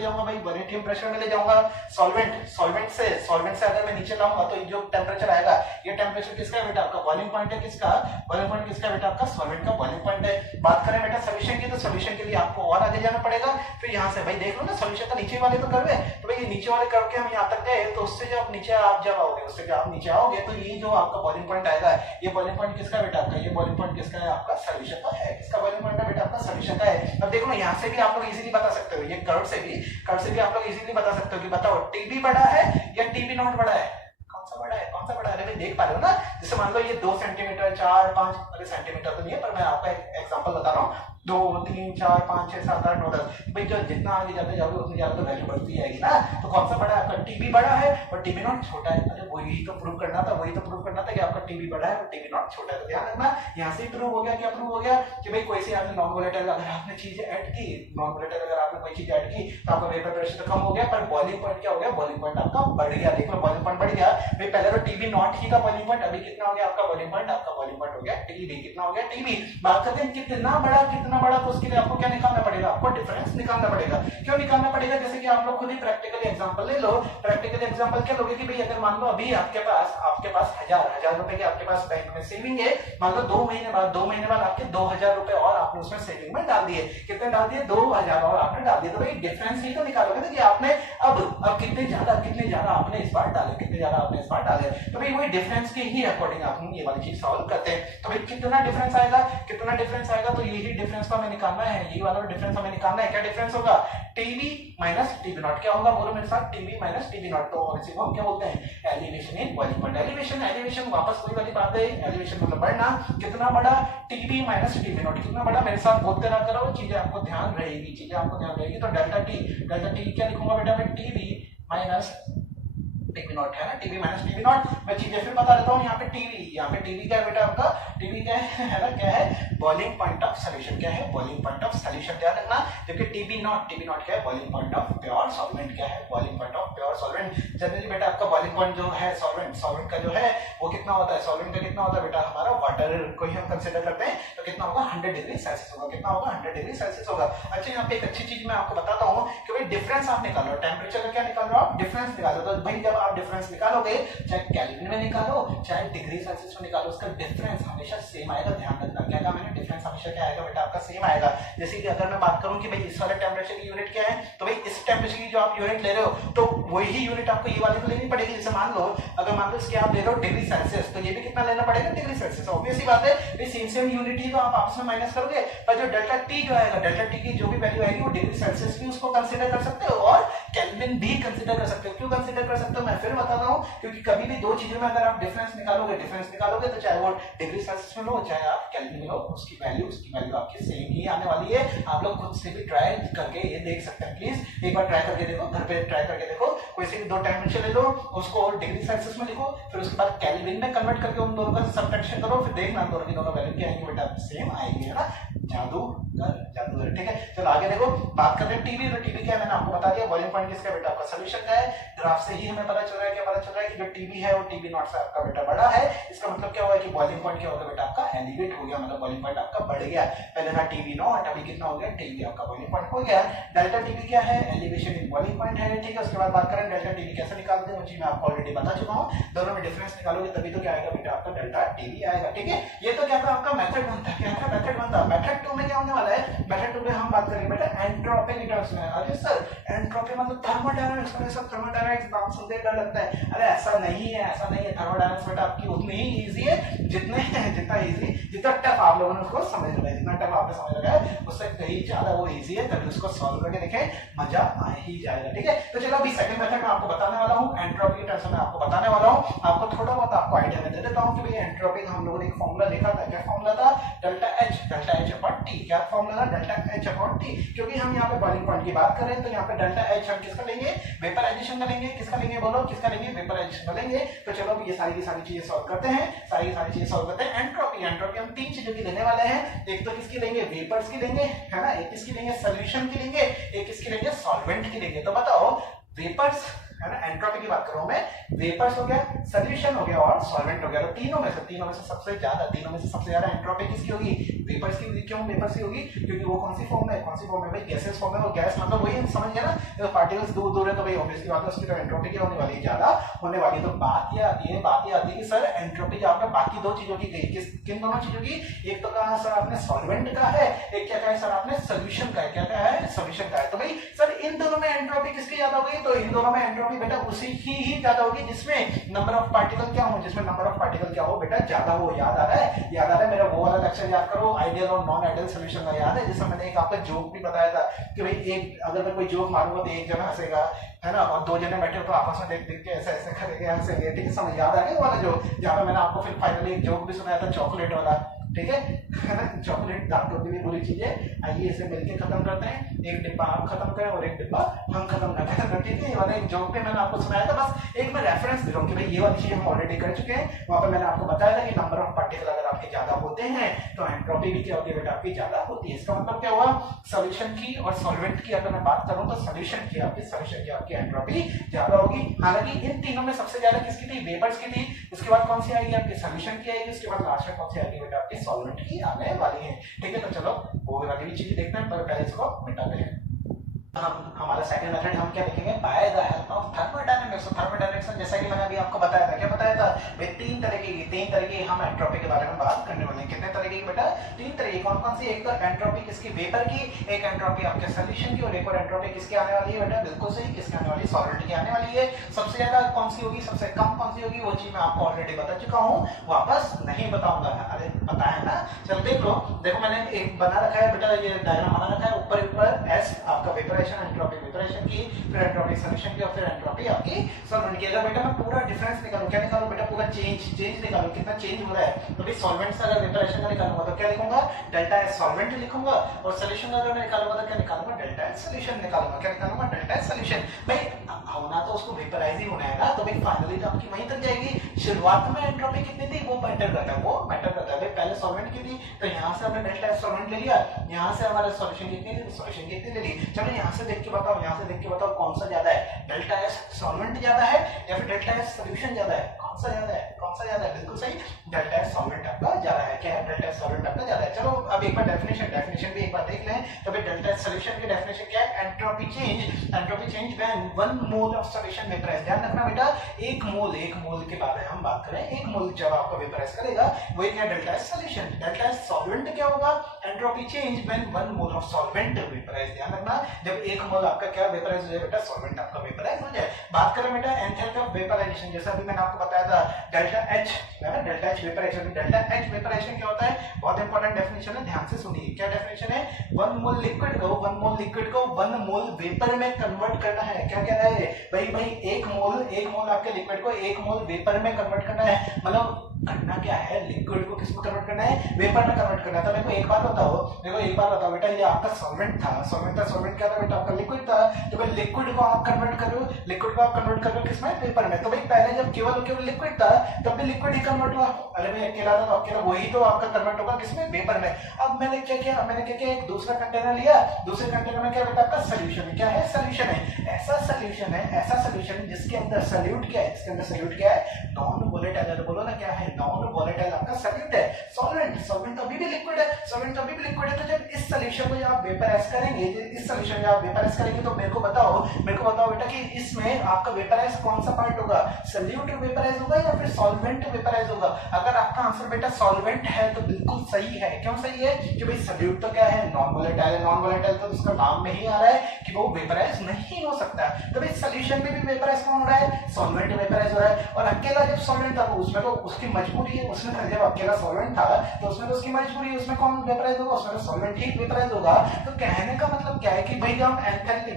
जाऊंगा, भाई 1 atm प्रेशर में ले जाऊंगा। सॉल्वेंट से अगर मैं नीचे लाऊंगा तो जो टेम्परेचर आएगा, ये टेम्परेचर किसका है बेटा, आपका बॉइलिंग पॉइंट है, किसका बॉइलिंग पॉइंट किसका बेटा, आपका सॉल्वेंट का बॉइलिंग पॉइंट है। बात करें बेटा सॉल्यूशन की, तो सॉल्यूशन के लिए आपको और आगे जाना पड़ेगा, फिर यहाँ से भाई देख लो ना, सॉल्यूशन का नीचे वाले तो कर्व है, तो भाई नीचे वाले कर्व के हम यहाँ तक गए, तो उससे जब नीचे आप जब आओगे, उससे जब आप नीचे आओगे तो ये जो आपका बॉइलिंग पॉइंट आएगा, ये बॉइलिंग पॉइंट किसका बेटा, आपका ये बॉइलिंग पॉइंट किसका है, आपका सॉल्यूशन का है। किसका बॉइलिंग पॉइंट है बेटा, आपका सॉल्यूशन का है। अब देखो ना, यहाँ से भी आप लोग इजीली बता सकते हो, ये कर्व से भी आप लोग इजीली बता सकते हो कि बताओ टीबी बड़ा है या टीबी नॉट बड़ा है, कौन सा बड़ा है, कौन सा बड़ा है, अरे भाई देख पा रहे हो ना। जैसे मान लो ये 2 सेंटीमीटर 4 5, अरे सेंटीमीटर तो नहीं है, पर मैं आपका एक एग्जांपल बता रहा हूँ, 2 3 4 5 6 7 8 9 10, भाई जो जितना आगे जाते जाओगे उतनी ज्यादा तो वैल्यू बढ़ती जाएगी ना। तो कौन सा बड़ा है, आपका टीबी बड़ा है और टीबी नॉट छोटा है। अरे वही तो प्रूव करना था कि आपका टीबी बड़ा है और टीबी नॉट छोटा है। तो ध्यान रखना, यहाँ से प्रूव हो गया, क्या प्रूव हो गया कि भाई कोई सी आपने नॉन वोलेटाइल अगर आपने चीज ऐड की, नॉन वोलेटाइल अगर आपने कोई चीज ऐड की, तो आपका वेपर प्रेशर तो कम हो गया, पर बॉइलिंग पॉइंट क्या हो गया, बॉइलिंग पॉइंट आपका बढ़ गया। देख लो बॉइलिंग पॉइंट बढ़ गया भाई, पहले तो टीबी नॉट ही था बॉइलिंग पॉइंट, अभी कितना हो गया आपका बॉइलिंग पॉइंट, आपका बॉइलिंग पॉइंट हो गया टीबी। कितना हो गया, टीबी। बात करते हैं कितना बड़ा, तो उसके लिए आपको क्या निकालना पड़ेगा, आपको डिफरेंस निकालना पड़ेगा। क्यों निकालना पड़ेगा, जैसे कि आप लोग खुद ही प्रैक्टिकल एग्जांपल ले लो। प्रैक्टिकल एग्जांपल क्या लोगे कि भाई अगर मान लो अभी आपके पास हजार रुपए की आपके पास बैंक में सेविंग है, मान लो 2 महीने बाद आपके 2000 रुपए और आपने उसमें सेविंग में डाल दिए। कितने डाल दिए, 2000 और आपने डाल दिए। तो भाई डिफरेंस ही तो निकालोगे ना कि आपने अब कितने ज्यादा आपने इस बार डाले, तो भाई वही डिफरेंस के ही अकॉर्डिंग हम ये वाली चीज सॉल्व करते हैं। तो भाई कितना डिफरेंस आएगा, तो यही डिफरेंस को हमें निकालना है, यही वाला डिफरेंस हमें निकालना है। क्या डिफरेंस होगा, टीबी माइनस टीबी नॉट। क्या होगा, बोलो मेरे साथ, टीबी माइनस टीबी नॉट। तो इसी को हम क्या बोलते हैं, elevation in boiling point. Elevation वापस वही वाली बात है, एलिवेशन मतलब बढ़ना। कितना बड़ा, टीबी माइनस टीबी नॉट। कितना बड़ा, मेरे साथ बोलते रहा करो, चीजें आपको ध्यान रहेगी। तो डेल्टा टी क्या लिखूंगा बेटा मैं, टीबी माइनस टीबी नॉट, है ना, टीबी माइनस टीबी नॉट। मैं चीजें फिर बता देता हूँ। यहाँ पे टीबी क्या है बेटा, आपका टीबी क्या है ना, क्या है, बॉइलिंग पॉइंट ऑफ सॉल्यूशन। क्या है, बॉइलिंग पॉइंट ऑफ सॉल्यूशन। ध्यान रखना, जबकि टीबी नॉट क्या है, boiling point of pure solvent. क्या है, boiling point of pure solvent. Generally बेटा आपका बॉइलिंग पॉइंट जो है सॉल्वेंट का जो है वो कितना होता है, सॉल्वेंट का कितना होता है बेटा, हमारा वाटर को ही हम कंसीडर करते हैं, तो कितना होगा, 100 डिग्री सेल्सियस होगा। कितना होगा, 100 डिग्री सेल्सियस होगा। अच्छा, यहाँ पे एक अच्छी चीज मैं आपको बताता हूँ कि भाई डिफरेंस आप निकाल लो, टेम्परेचर का क्या निकाल रहे हो आप, डिफरेंस निकालो। तो भाई जब आप डिफरेंस निकालोगे, चाहे केल्विन में निकालो चाहे डिग्री सेल्सियस में निकालो, उसका डिफरेंस हमेशा सेम आएगा। ध्यान रखना, क्या कहा मैंने, डिफरेंस हमेशा क्या आएगा बेटा, आपका सेम आएगा। जैसे कि अगर मैं बात करूं कि भाई इस वाले टेम्परेचर की यूनिट क्या है, तो भाई इस टेम्परेचर की जो आप यूनिट ले रहे हो, तो वही यूनिट आपको ये वाली तो लेनी पड़ेगी। जैसे मान लो इसके आप ले रहे हो डिग्री सेल्सियस, तो ये भी कितना लेना पड़ेगा, डिग्री सेल्सियस। ऑब्वियस ही बात है, सेम यूनिट ही तो आप आपस में माइनस करोगे, पर जो डेल्टा टी जो आएगा, डेल्टा टी की जो भी वैल्यू आएगी वो डिग्री सेल्सियस भी उसको कंसीडर कर सकते हो और केल्विन भी कंसीडर कर सकते हो। क्यों कंसीडर कर सकते हो, मैं फिर बताता हूँ, क्योंकि कभी भी दो चीजों में अगर आप डिफरेंस निकालोगे तो चाहे वो डिग्री सेल्सियस में लो चाहे आप केल्विन में लो, उसकी वैल्यू आपकी सेम ही आने वाली है। आप लोग खुद से भी ट्राई करके ये देख सकते हैं। प्लीज एक बार ट्राई करके देखो, घर पे ट्राई करके देखो। कोई से भी दो टेम्परेचर ले लो, उसको डिग्री सेल्सियस में लिखो, फिर उसके बाद केल्विन में कन्वर्ट करके उन दोनों का सब्ट्रैक्शन करो, फिर देखना दोनों की दोनों वैल्यू क्या आएंगी बेटा, सेम आएंगी, है ना। जादूगर। ठीक है, चलो आगे देखो, बात करते हैं टीबी। तो टीबी क्या है, मैंने आपको बता दिया, बॉइलिंग पॉइंट किसका बेटा, आपका सोल्यूशन का है। ग्राफ से ही हमें पता चल रहा है, क्या पता चल रहा है कि जो टीबी है वो टीबी नॉट से आपका बेटा बड़ा है। इसका मतलब क्या होगा कि बॉइलिंग पॉइंट क्या होगा बेटा, आपका एलिवेट हो गया, मतलब बॉइलिंग पॉइंट आपका बढ़ गया। पहले था टीबी नॉट, अभी कितना हो गया, टीबी आपका बॉइलिंग पॉइंट हो गया। डेल्टा टीबी क्या है, एलिवेशन इन बॉइलिंग पॉइंट है। ठीक है, उसके बाद बात करें डेल्टा टीबी कैसे निकालते हैं, वो चीज मैं आपको ऑलरेडी बता चुका हूं। दोनों में डिफरेंस निकालोगे तभी तो क्या आएगा बेटा, आपका डेल्टा टीबी आएगा। ठीक है, ये तो क्या था आपका मेथड बनता है, क्या था मेथड बनता है। मेथड 2 में क्या होने वाला है, मेथड 2 में हम बात करेंगे बेटा एंट्रोपी की टर्म्स में। अरे सर एंट्रोपी मतलब थर्मोडायनामिक्स, में सब थर्मोडायनामिक्स नाम सुनते डर लगता है। अरे ऐसा नहीं है, ऐसा नहीं है। थर्मोडायनामिक्स बेटा आपकी उतनी ही इजी है जितना इजी, जितना टफ आप लोगों ने उसको समझ रखा है, जितना टफ आपने समझ रखा है उससे कहीं ज्यादा वो इजी है। तभी उसको सॉल्व करके देखें, मजा आ ही जाएगा। ठीक है, तो चलो अभी सेकंड मेथड में आपको बताने वाला हूँ, एंट्रोपी की टर्म्स में आपको बताने वाला हूँ। आपको थोड़ा बहुत आपको आइडिया में दे देता हूँ कि भाई एंट्रोपी का हम लोगों ने एक फॉर्मूला देखा था। क्या फॉर्मूला था, डेल्टा एच अपॉन टी। क्या फॉर्मूला था, डेल्टा एच अपॉन टी। क्योंकि हम यहाँ पे बॉइलिंग पॉइंट की बात कर रहे हैं, तो यहाँ पे डेल्टा एच हम किसका लेंगे, वेपराइजेशन का लेंगे। किसका लेंगे बोलो, किसका लेंगे, वेपराइजेशन का लेंगे। तो चलो ये सारी की सारी चीजें सॉल्व करते हैं, सारी की सारी चीजें सॉल्व करते हैं। एंट्रोपी हम 3 चीजों की लेने वाले हैं। एक तो किसकी लेंगे, वेपर्स की लेंगे, है ना। एक किसकी लेंगे, सोल्यूशन की लेंगे। एक किसकी लेंगे, सॉल्वेंट की लेंगे। तो बताओ वेपर्स, है ना, एंट्रोपी की बात कर रहा हूं मैं। वेपर्स हो गया, सॉल्यूशन हो गया और सॉल्वेंट हो गया। तो तीनों में से सबसे ज्यादा एंट्रोपी किसकी होगी, वेपर्स की। क्यों वेपर्स की होगी, क्योंकि वो कौन सी फॉर्म में भाई, गैसेस फॉर्म में। वो गैस मतलब वही समझ गया ना, तो पार्टिकल्स दूर दूर है तो भाई ऑब्वियसली बात है उसकी तो एंट्रोपी क्या होने वाली है, ज्यादा होने वाली। तो बात ये आती है कि सर एंट्रोपी जो आपने बाकी 2 चीजों की गई, किन दोनों चीजों की, एक तो कहा सर आपने सॉल्वेंट का है, एक क्या कहा है सर आपने सोल्यूशन का है। क्या क्या है, सोल्यूशन का है। तो भाई सर इन दोनों में एंट्रोपी किसकी ज्यादा होगी, तो इन दोनों में एंट्रोपी बेटा उसी ही ज्यादा होगी जिसमें नंबर ऑफ पार्टिकल क्या हो, बेटा ज्यादा हो। याद आ रहा है मेरा वो वाला लेक्चर याद करो, आइडियल और नॉन आइडियल सॉल्यूशन का। याद है जिसमें मैंने एक आपका जोक भी बताया था कि भाई एक अगर मैं कोई जोक मारूंगा तो एक जना हंसेगा, है ना, और 2 जने बैठे हो तो आपस में देख के ऐसे करेंगे, हंसेंगे। ठीक है, समझ याद आ गया वाला जोक, जहां पे मैंने आपको फिर फाइनली एक जोक भी सुनाया था चॉकलेट वाला। ठीक है ना, चॉकलेट दांतों के लिए बुरी चीज है। आइए इसे मिलकर खत्म करते हैं, एक डिब्बा आप खत्म करें और एक डिब्बा हम खत्म करते हैं। तो ठीक है, ये वाला एक जोक पे मैंने आपको सुनाया था, बस एक मैं रेफरेंस दे रहा हूँ कि भाई ये वाली चीज हम ऑलरेडी कर चुके हैं। वहां पर मैंने आपको बताया था कि नंबर ऑफ पार्टिकल अगर आपके ज्यादा होते हैं तो एंट्रोपी भी क्या होती है बेटा, आपकी ज्यादा होती है। इसका मतलब क्या हुआ, सोल्यूशन की और सॉल्वेंट की अगर मैं बात करूं तो सोल्यूशन की आपकी एंट्रोपी ज्यादा होगी। हालांकि इन तीनों में सबसे ज्यादा किसकी थी, वेपर्स की थी। उसके बाद कौन सी आएगी, आपकी सोल्यूशन की आएगी। उसके बाद लास्ट में कौन सी आएगी बेटा, आपकी सॉल्वेंट की आने वाली है। ठीक है, तो चलो वो वाली भी चीज देखते हैं, पर पहले इसको मिटाते हैं। हम हमारा सेकंड मेथड हम क्या देखेंगे, by the help of thermodynamics. Thermodynamics में जैसा कि मैंने अभी आपको बताया था, क्या बताया था भाई, 3 तरह की हम एंट्रोपी के बारे में बात करने वाले हैं। कितने तरह की बेटा, 3 तरह की। कौन कौन सी, एक तो एंट्रोपी किसकी, वेपर की, एक एंट्रोपी आपके सॉल्यूशन की, और एक और एंट्रोपी किसकी आने वाली है बेटा, बिल्कुल सही, किसकी आने वाली है, सॉल्वेंट की आने वाली है। सबसे ज्यादा कौन सी होगी, सबसे कम कौन सी होगी, वो चीज मैं आपको ऑलरेडी बता चुका हूँ, वापस नहीं बताऊंगा। अरे पता है ना, चलो देख लो। देखो मैंने एक बना रखा है बेटा, ये डायग्राम बना रखा है, ऊपर एस आपका वेपराइजेशन, एंट्रोपी वेपराइजेशन की, फिर एंट्रोपी सॉल्यूशन की, और फिर एंट्रोपी आपकी सॉल्वेंट की। अगर बेटा मैं पूरा डिफरेंस निकालूं, क्या निकालूं बेटा, पूरा चेंज निकालूं, कितना चेंज हो रहा है। तो भाई सॉल्वेंट से अगर वेपराइजेशन का निकालूंगा तो क्या लिखूंगा, डेल्टा एस सॉल्वेंट लिखूंगा, और सॉल्यूशन का अगर मैं निकालूंगा तो क्या निकालूंगा, डेल्टा एस सॉल्यूशन निकालूंगा। क्या निकालूंगा, डेल्टा एस सॉल्यूशन। भाई होना तो उसको वेपराइज ही होना है ना, तो भाई फाइनली तो आपकी वहीं तक जाएगी। शुरुआत में एंट्रोपी कितनी थी, वो मैटर करता है, भाई पहले सॉल्वेंट की थी तो यहाँ से हमने डेल्टा एस सॉल्वेंट ले लिया, यहाँ से हमारा सॉल्यूशन कितनी थी, सॉल्यूशन कितनी ले ली। चलो यहाँ से देख के बताओ कौन सा ज्यादा है, डेल्टा एस सॉल्वेंट ज्यादा है या फिर डेल्टा एस सॉल्यूशन ज्यादा है, कौन सा ज्यादा है, बिल्कुल सही, डेल्टा एस सॉल्वेंट आपका ज्यादा है। क्या है, डेल्टा एस सॉल्वेंट आपका ज्यादा है। चलो अब एक बार डेफिनेशन भी एक बार देख लें। तो भाई डेल्टा एस सॉल्यूशन की डेफिनेशन क्या है, entropy change when 1 mole of solution vaporise. ध्यान रखना बेटा, एक मोल के बारे में हम बात करें, एक मोल जब आपका वेपराइज करेगा वही क्या, delta S solution. Delta S solvent क्या होगा, entropy change when 1 mole of solvent vaporise. ध्यान रखना, जब 1 मोल आपका क्या वेपराइज हो जाए बेटा, सॉल्वेंट आपका वेपराइज हो जाए। बात करें बेटा एंथैल्पी ऑफ वेपराइजेशन, जैसा अभी मैंने आपको बताया था, डेल्टा एच है ना, delta H vaporisation. Delta H vaporisation क्या होता है, बहुत इंपॉर्टेंट डेफिनेशन है, ध्यान से सुनिए। क्या डेफिनेशन है, 1 मोल लिक्विड को 1 मोल वेपर में कन्वर्ट करना है। क्या कह रहा है भाई, 1 मोल आपके लिक्विड को 1 मोल वेपर में कन्वर्ट करना है। मतलब करना क्या है, लिक्विड को किसमें कन्वर्ट करना है, वेपर में कन्वर्ट करना है। तो मेरे को एक बात बताओ बेटा, ये आपका सॉल्वेंट क्या था बेटा, आपका लिक्विड था। तो तो भाई लिक्विड को आप कन्वर्ट कर रहे हो, लिक्विड को आप कन्वर्ट कर रहे हो किसमें, पेपर में। तो भाई पहले जब केवल लिक्विड था तब भी लिक्विड ही कन्वर्ट हुआ, अरे भाई अकेला था तो अकेला वही तो आपका कन्वर्ट होगा किसमें, पेपर में। अब मैंने क्या किया, एक दूसरा कंटेनर लिया, दूसरे कंटेनर में क्या बेटा आपका सोल्यूशन है, क्या है सोल्यूशन है, ऐसा सोल्यूशन है जिसके अंदर सॉल्यूट क्या है, इसके अंदर सॉल्यूट क्या है, नॉन वोलेटाइल। बोलो ना क्या है, नॉन वोलेटाइल आपका सॉल्यूट है। सॉल्वेंट अभी भी लिक्विड है, तो जब इस सॉल्यूशन को आप वेपराइज करेंगे, इस सॉल्यूशन में आप वेपराइज करेंगे तो मेरे को बताओ बेटा कि इसमें आपका वेपराइज कौन सा पार्ट होगा, सॉल्यूट वेपराइज होगा या फिर सॉल्वेंट वेपराइज होगा। अगर आपका आंसर बेटा सॉल्वेंट है तो बिल्कुल सही है। क्यों सही है, कि भाई सॉल्यूट तो क्या है, नॉन वोलेटाइल है, नॉन वोलेटाइल तो उसका नाम में ही आ रहा है कि वो वेपराइज नहीं हो सकता। तो भाई सॉल्यूशन में भी वेपराइज कौन हो रहा है, सॉल्वेंट वेपराइज हो रहा है। और अकेला जब सॉल्वेंट था तो उसमें तो उसकी मजबूरी है, उसमें जब अकेला सॉल्वेंट था तो उसमें तो उसकी मजबूरी है, उसमें कौन वेपराइज होगा, उसमें सॉल्वेंट ही वेपराइज होगा। तो कहने का मतलब क्या है कि भाई हम एंथैल्पी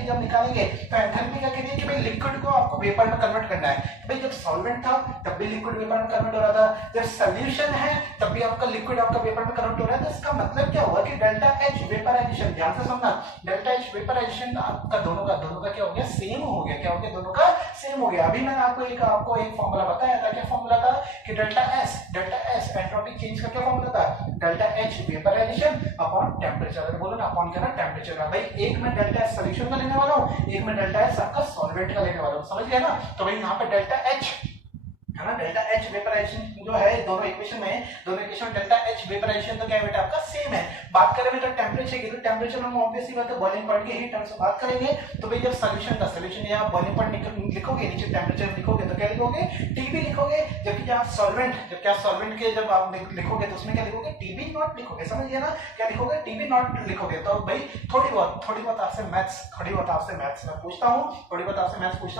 जब निकालेंगे तो एंथैल्पी क्या कहती है कि भाई लिक्विड को आपको वेपर में कन्वर्ट करना है। भाई जब सॉल्वेंट था तब भी लिक्विड वेपर में कन्वर्ट हो रहा था, जब सॉल्यूशन है तब भी आपका लिक्विड आपका वेपर में कन्वर्ट हो रहा है। तो इसका मतलब क्या हुआ कि डेल्टा एच वेपराइजेशन, ध्यान से सुनना, डेल्टा एच वेपराइजेशन आपका दोनों का क्या हो गया, सेम हो गया। क्या हो गया, दोनों का सेम हो गया। अभी मैंने आपको एक फॉर्मूला बताया था, क्या फॉर्मूला था कि डेल्टा एस एंट्रोपी चेंज का क्या फॉर्मूला था, delta H vaporisation upon temperature. बोलो ना अपॉन क्या ना, टेम्परेचर का। भाई एक में डेल्टा एस सॉल्यूशन का लेने वाला हूं, एक में डेल्टा एस आपका सॉल्वेंट का लेने वाला हूं, समझ गया ना। तो भाई यहाँ पे डेल्टा एच है ना, डेल्टा एच वेपराइजेशन जो है दोनों इक्वेशन में डेल्टा एच वेपराइजेशन तो क्या है बेटा आपका सेम है। बात करें बेटा टेम्परेचर की, तो टेम्परेचर में ऑब्वियसली बात है बॉइलिंग पॉइंट के ही टर्म्स से बात करेंगे। तो भाई जब सॉल्यूशन या बॉइलिंग पॉइंट लिखोगे, नीचे टेम्परेचर लिखोगे तो क्या लिखोगे, टीबी लिखोगे। जबकि जब सॉल्वेंट के जब आप लिखोगे तो उसमें क्या लिखोगे, टीबी नॉट लिखोगे, समझ गया ना, क्या लिखोगे, टीबी नॉट लिखोगे। तो भाई थोड़ी बहुत आपसे मैथ्स में पूछता हूँ,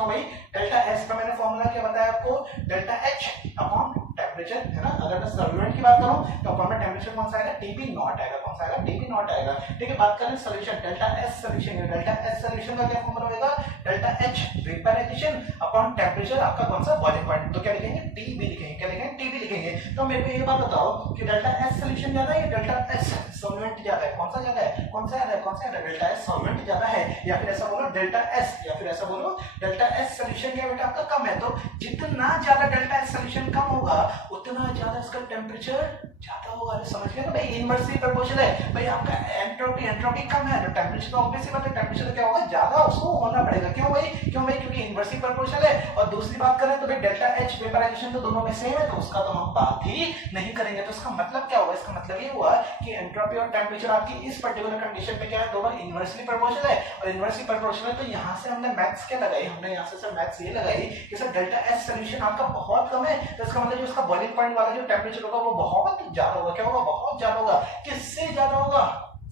भाई डेल्टा एस का मैंने फॉर्मूला क्या बताया आपको, डेल्टा एच अपॉन टेम्परेचर, है ना। अगर मैं सॉल्वेंट की बात करूं तो अपॉन में टेम्परेचर कौन सा आएगा, टीबी नॉट आएगा, कौन सा आएगा, टीबी नॉट आएगा। ठीक है, बात करें सॉल्यूशन, डेल्टा एस सॉल्यूशन का क्या फॉर्मूला होगा, delta H vaporisation upon temperature आपका कौन सा, बॉइलिंग पॉइंट। तो क्या लिखेंगे, टीबी लिखेंगे, क्या लिखेंगे, टीबी लिखेंगे। तो मेरे को ये बात बताओ कि डेल्टा एस सॉल्यूशन ज्यादा है या डेल्टा एस सॉल्वेंट ज्यादा है, कौन सा ज्यादा है, कौन सा ज्यादा है, डेल्टा एस सॉल्वेंट ज्यादा है, या फिर ऐसा बोलो डेल्टा एस, या फिर ऐसा बोलो डेल्टा एस सॉल्यूशन क्या बेटा आपका कम है। तो जितना ज्यादा डेल्टा एस सॉल्यूशन कम होगा उतना ज्यादा इसका टेम्परेचर ज्यादा होगा। अरे समझ गए ना भाई, इनवर्सली प्रोपोर्शनल है। भाई आपका एंट्रोपी कम है तो टेम्परेचर तो ऑब्वियसली बात है, टेम्परेचर क्या होगा, ज्यादा उसको होना पड़ेगा। क्यों भाई, क्योंकि इनवर्सली प्रोपोर्शनल है। और दूसरी बात करें तो भाई डेल्टा एच वेपराइजेशन तो दोनों में सेम है, तो उसका तो हम बात ही नहीं करेंगे। तो इसका मतलब क्या होगा, इसका मतलब ये हुआ कि एंट्रोपी और टेम्परेचर आपकी इस पर्टिकुलर कंडीशन पे क्या है, दोनों इनवर्सली प्रोपोर्शनल है। और इनवर्सली प्रोपोर्शनल है तो यहाँ से हमने मैथ्स क्या लगाई, हमने यहाँ से मैथ्स ये लगाई कि सर डेल्टा एच सॉल्यूशन आपका बहुत कम है, तो इसका मतलब जो इसका बॉइलिंग पॉइंट वाला जो टेम्परेचर होगा वो बहुत ज्यादा होगा। क्या होगा, बहुत ज्यादा होगा। किससे ज्यादा होगा,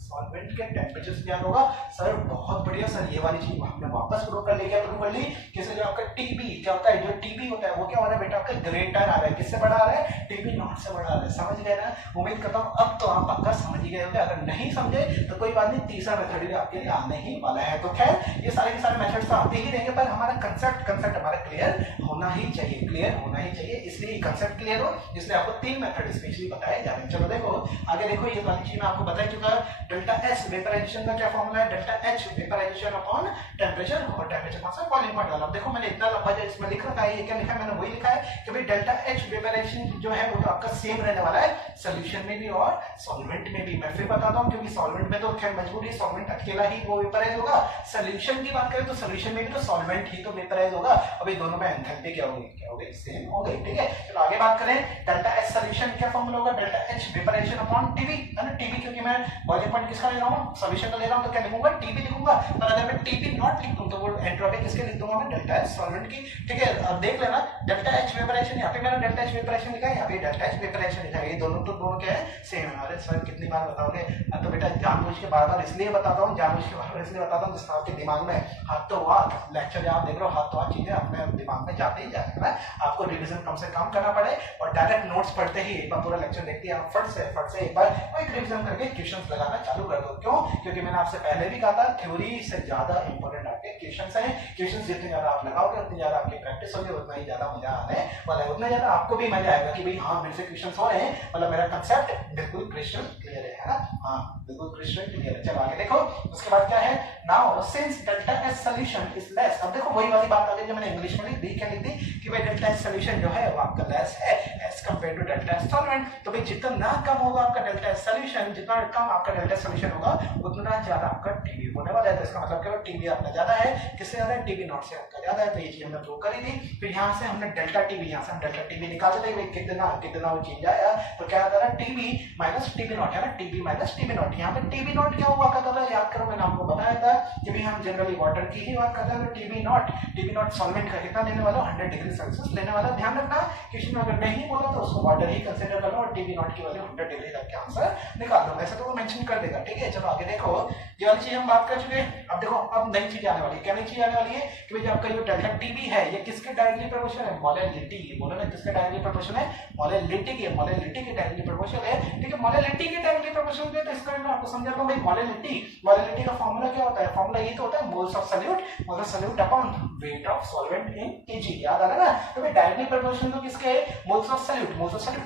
सॉल्वेंट के टेम्परेचर से ज्यादा होगा। सर बहुत बढ़िया सर, ये वाली चीज हमने वापस प्रूव कर ली। किससे, जो आपका टीबी क्या होता है, जो टीबी होता है वो क्या हो रहा है बेटा आपका ग्रेटर आ रहा है, किससे बड़ा आ रहा है, टीबी नॉट से बड़ा आ रहा है। समझ गए ना, उम्मीद करता हूँ अब तो आप पक्का समझ ही गए होंगे। अगर नहीं समझे तो कोई बात नहीं, तीसरा मेथड भी आपके लिए आने ही वाला है। तो खैर ये सारे के सारे मेथड्स तो आते ही रहेंगे, पर हमारा कंसेप्ट हमारा क्लियर होना ही चाहिए। इसलिए कंसेप्ट क्लियर हो, इसलिए आपको 3 मेथड स्पेशली बताए जा रहे हैं। चलो देखो आगे, देखो ये वाली चीज मैं आपको बता चुका है। डेल्टा एस वेपराइजेशन का क्या फॉर्मूला है, delta H vaporisation upon temperature, और टेम्परेचर कौन सा, बॉइलिंग पॉइंट वाला। देखो मैंने इतना लंबा जो इसमें लिख रखा है, ये क्या लिखा है, मैंने वही लिखा है कि भाई डेल्टा एच वेपराइजेशन जो है वो तो आपका सेम रहने वाला है सॉल्यूशन में भी और सॉल्वेंट में भी। मैं फिर बताता हूं, क्योंकि सॉल्वेंट में तो खैर मजबूरी, सॉल्वेंट अकेला ही वो वेपराइज होगा। सॉल्यूशन की बात करें तो सॉल्यूशन में भी तो सॉल्वेंट ही तो वेपराइज होगा। अभी दोनों में एंथैल्पी क्या होगी, सेम हो गई। ठीक है, चलो आगे बात करें। डेल्टा एच सॉल्यूशन क्या फॉर्मूला होगा, delta H vaporisation upon TB, है ना। टीबी क्योंकि मैं बॉइलिंग पॉइंट किसका ले रहा हूं, सॉल्यूशन का ले रहा हूं, तो क्या लिखूंगा, टीबी लिखूंगा। पर अगर मैं टीबी नॉट लिख दूं तो वो एंट्रोपी किसके लिख दूंगा मैं, डेल्टा एच सॉल्वेंट की। ठीक है, अब देख लेना डेल्टा एच वेपराइजेशन, यहाँ पे मैंने डेल्टा एच वेपराइजेशन लिखा है, यहाँ पे डेल्टा एच वेपराइजेशन लिखा है। ये दोनों क्या है, सेम है। अरे सर कितनी बार बताओगे, तो बेटा जानबूझ के बार-बार इसलिए बताता हूँ, जिससे आपके दिमाग में हाथों हाथ लेक्चर आप देख रहे हो, हाथों हाथ चीजें अपने दिमाग में जाते ही जाते हैं। आपको रिवीजन कम से कम करना पड़े और डायरेक्ट नोट्स पढ़ते ही एक बार पूरा लेक्चर देखते ही आप फट से एक बार क्विक रिवीजन करके क्वेश्चंस लगाना चालू कर दो। क्यों, क्योंकि मैंने आपसे पहले भी कहा था, थ्योरी से ज्यादा इंपॉर्टेंट आपके क्वेश्चंस हैं। क्वेश्चंस जितने ज्यादा आप लगाओगे उतनी ज्यादा आपकी प्रैक्टिस होगी, उतना ही ज्यादा मजा आने वाला है, उतना ज्यादा आपको भी मजा आएगा कि भाई हाँ मेरे से क्वेश्चंस हो रहे हैं, मतलब मेरा कंसेप्ट बिल्कुल क्रिस्टल क्लियर क्लियर है ना? हाँ बिल्कुल क्रिस्टल क्लियर है। चलो आगे देखो, उसके बाद क्या है, now since delta S solution is less, अब देखो वही वाली बात आ गई जो मैंने इंग्लिश में लिख दी, क्या लिख दी कि भाई डेल्टा एस सॉल्यूशन जो है वो आपका लेस है as compare to delta S solvent. तो भाई जितना कम होगा आपका डेल्टा एस सॉल्यूशन, जितना कम आपका डेल्टा एस सॉल्यूशन होगा उतना ज्यादा आपका टीबी होने वाला है। तो इसका मतलब क्या है, टीबी आपका ज्यादा है, किससे ज्यादा है, टीबी नॉट से आपका ज्यादा है। तो ये चीज हमने प्रूव करी थी। फिर यहाँ से हमने डेल्टा टीबी, यहाँ से हम डेल्टा टीबी निकालते थे, कितना कितना वो चेंज आया, तो क्या आता है टीबी माइनस टीबी नॉट है ना, टीबी माइनस टीबी नॉट। यहाँ पे टीबी नॉट क्या हुआ करता था, याद करो मैंने आपको बताया था कि भाई हम जनरली वाटर की ही बात करते हैं। तो टीबी नॉट सॉल्वेंट का कितना लेने वाला, 100 डिग्री सेल्सियस लेने वाला। ध्यान रखना किसी ने अगर नहीं बोला तो उसको वाटर ही कंसीडर कर लो और टीबी नॉट की वैल्यू 100 डिग्री तक के आंसर निकाल दो, वैसे तो वो मेंशन कर देगा। ठीक है, चलो आगे देखो, ये वाली चीज हम बात कर चुके हैं। अब देखो अब नई चीज आने वाली है। क्या नई चीज आने वाली है कि भाई आपका जो डेल्टा टीबी है ये किसके डायरेक्टली प्रोपोर्शनल है, मोलैलिटी। बोलो ना किसके डायरेक्टली प्रोपोर्शनल है, मोलैलिटी के डायरेक्टली प्रोपोर्शनल है। ठीक है, मोलैलिटी के डायरेक्टली प्रोपोर्शनल है। तो इसका मैं आपको समझाता हूं भाई, मोलैलिटी का फार्मूला क्या होता है, फार्मूला ये तो होता है moles of solute upon weight of solvent in KG, याद आ रहा है ना। तो भाई डायरेक्टली प्रोपोर्शनल तो किसके है, मोल्स ऑफ सॉल्यूट।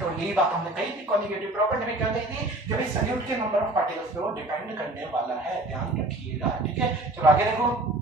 और यही बात हमने कही थी कॉन्जुगेटिव प्रॉपर्टी में, क्या कही थी कि भाई सॉल्यूट के नंबर ऑफ पार्टिकल्स पे वो डिपेंड करने वाला है, ध्यान रखिएगा। ठीक है, चलो आगे देखो,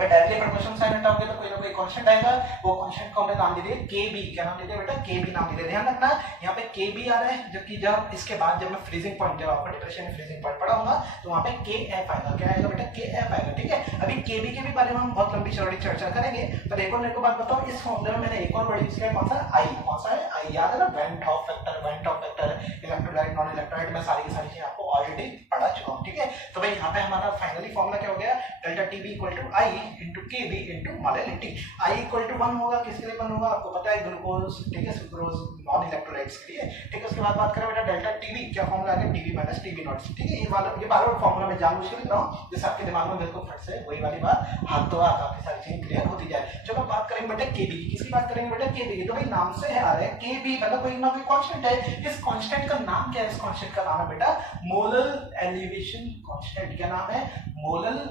डायरेक्टली प्रोपोर्शनल साइन हटाओगे तो कोई ना कोई कांस्टेंट आएगा, वो कांस्टेंट को हमने नाम दे दिया केबी। क्या नाम दे दिया बेटा, केबी नाम दे दिया। ध्यान रखना यहाँ पे केबी आ रहा है, जबकि जब इसके बाद जब मैं फ्रीजिंग पॉइंट, जब आपको डिप्रेशन में फ्रीजिंग पॉइंट पढ़ाऊंगा तो वहां पे केएफ आएगा। क्या आएगा बेटा, केएफ आएगा। ठीक है, अभी केबी के भी बारे में हम बहुत लंबी चौड़ी चर्चा करेंगे। पर एक और मेरे को बात बताओ, इस फॉर्मूले में मैंने एक और वर्ड यूज किया, कौन सा, आई। कौन सा है, आई। याद है ना, went of factor, electrolyte non electrolyte, मैं सारी की सारी चीजें आपको ऑलरेडी पढ़ा चुका हूं। ठीक है, तो भाई यहाँ पे हमारा फाइनली फॉर्मूला क्या हो गया, delta TB equal to I into KB into molality. I equal to 1 होगा, किसके लिए 1 होगा, आपको पता है ग्लूकोज, ठीक है, सुक्रोज, नॉन इलेक्ट्रोलाइट्स के लिए। ठीक है, उसके बाद बात करें बेटा डेल्टा टीबी, क्या फॉर्मूला आ गया, टीबी माइनस टीबी नॉट। ठीक है, ये बार फॉर्मूला में जानबूझ के लिख रहा हूं जैसे आपके दिमाग में बिल्कुल फट से वही वाली बात हाथ तो काफी सारी चीजें क्लियर होती जाए। चलो बात करेंगे बेटा केबी की, किसकी बात करेंगे बेटा, केबी की। तो भाई नाम से है आ रहा है केबी, मतलब कोई ना कोई कांस्टेंट है। इस कांस्टेंट का नाम क्या है, इस कांस्टेंट का नाम है बेटा मोलर एलिवेशन कांस्टेंट। क्या नाम है, मोलर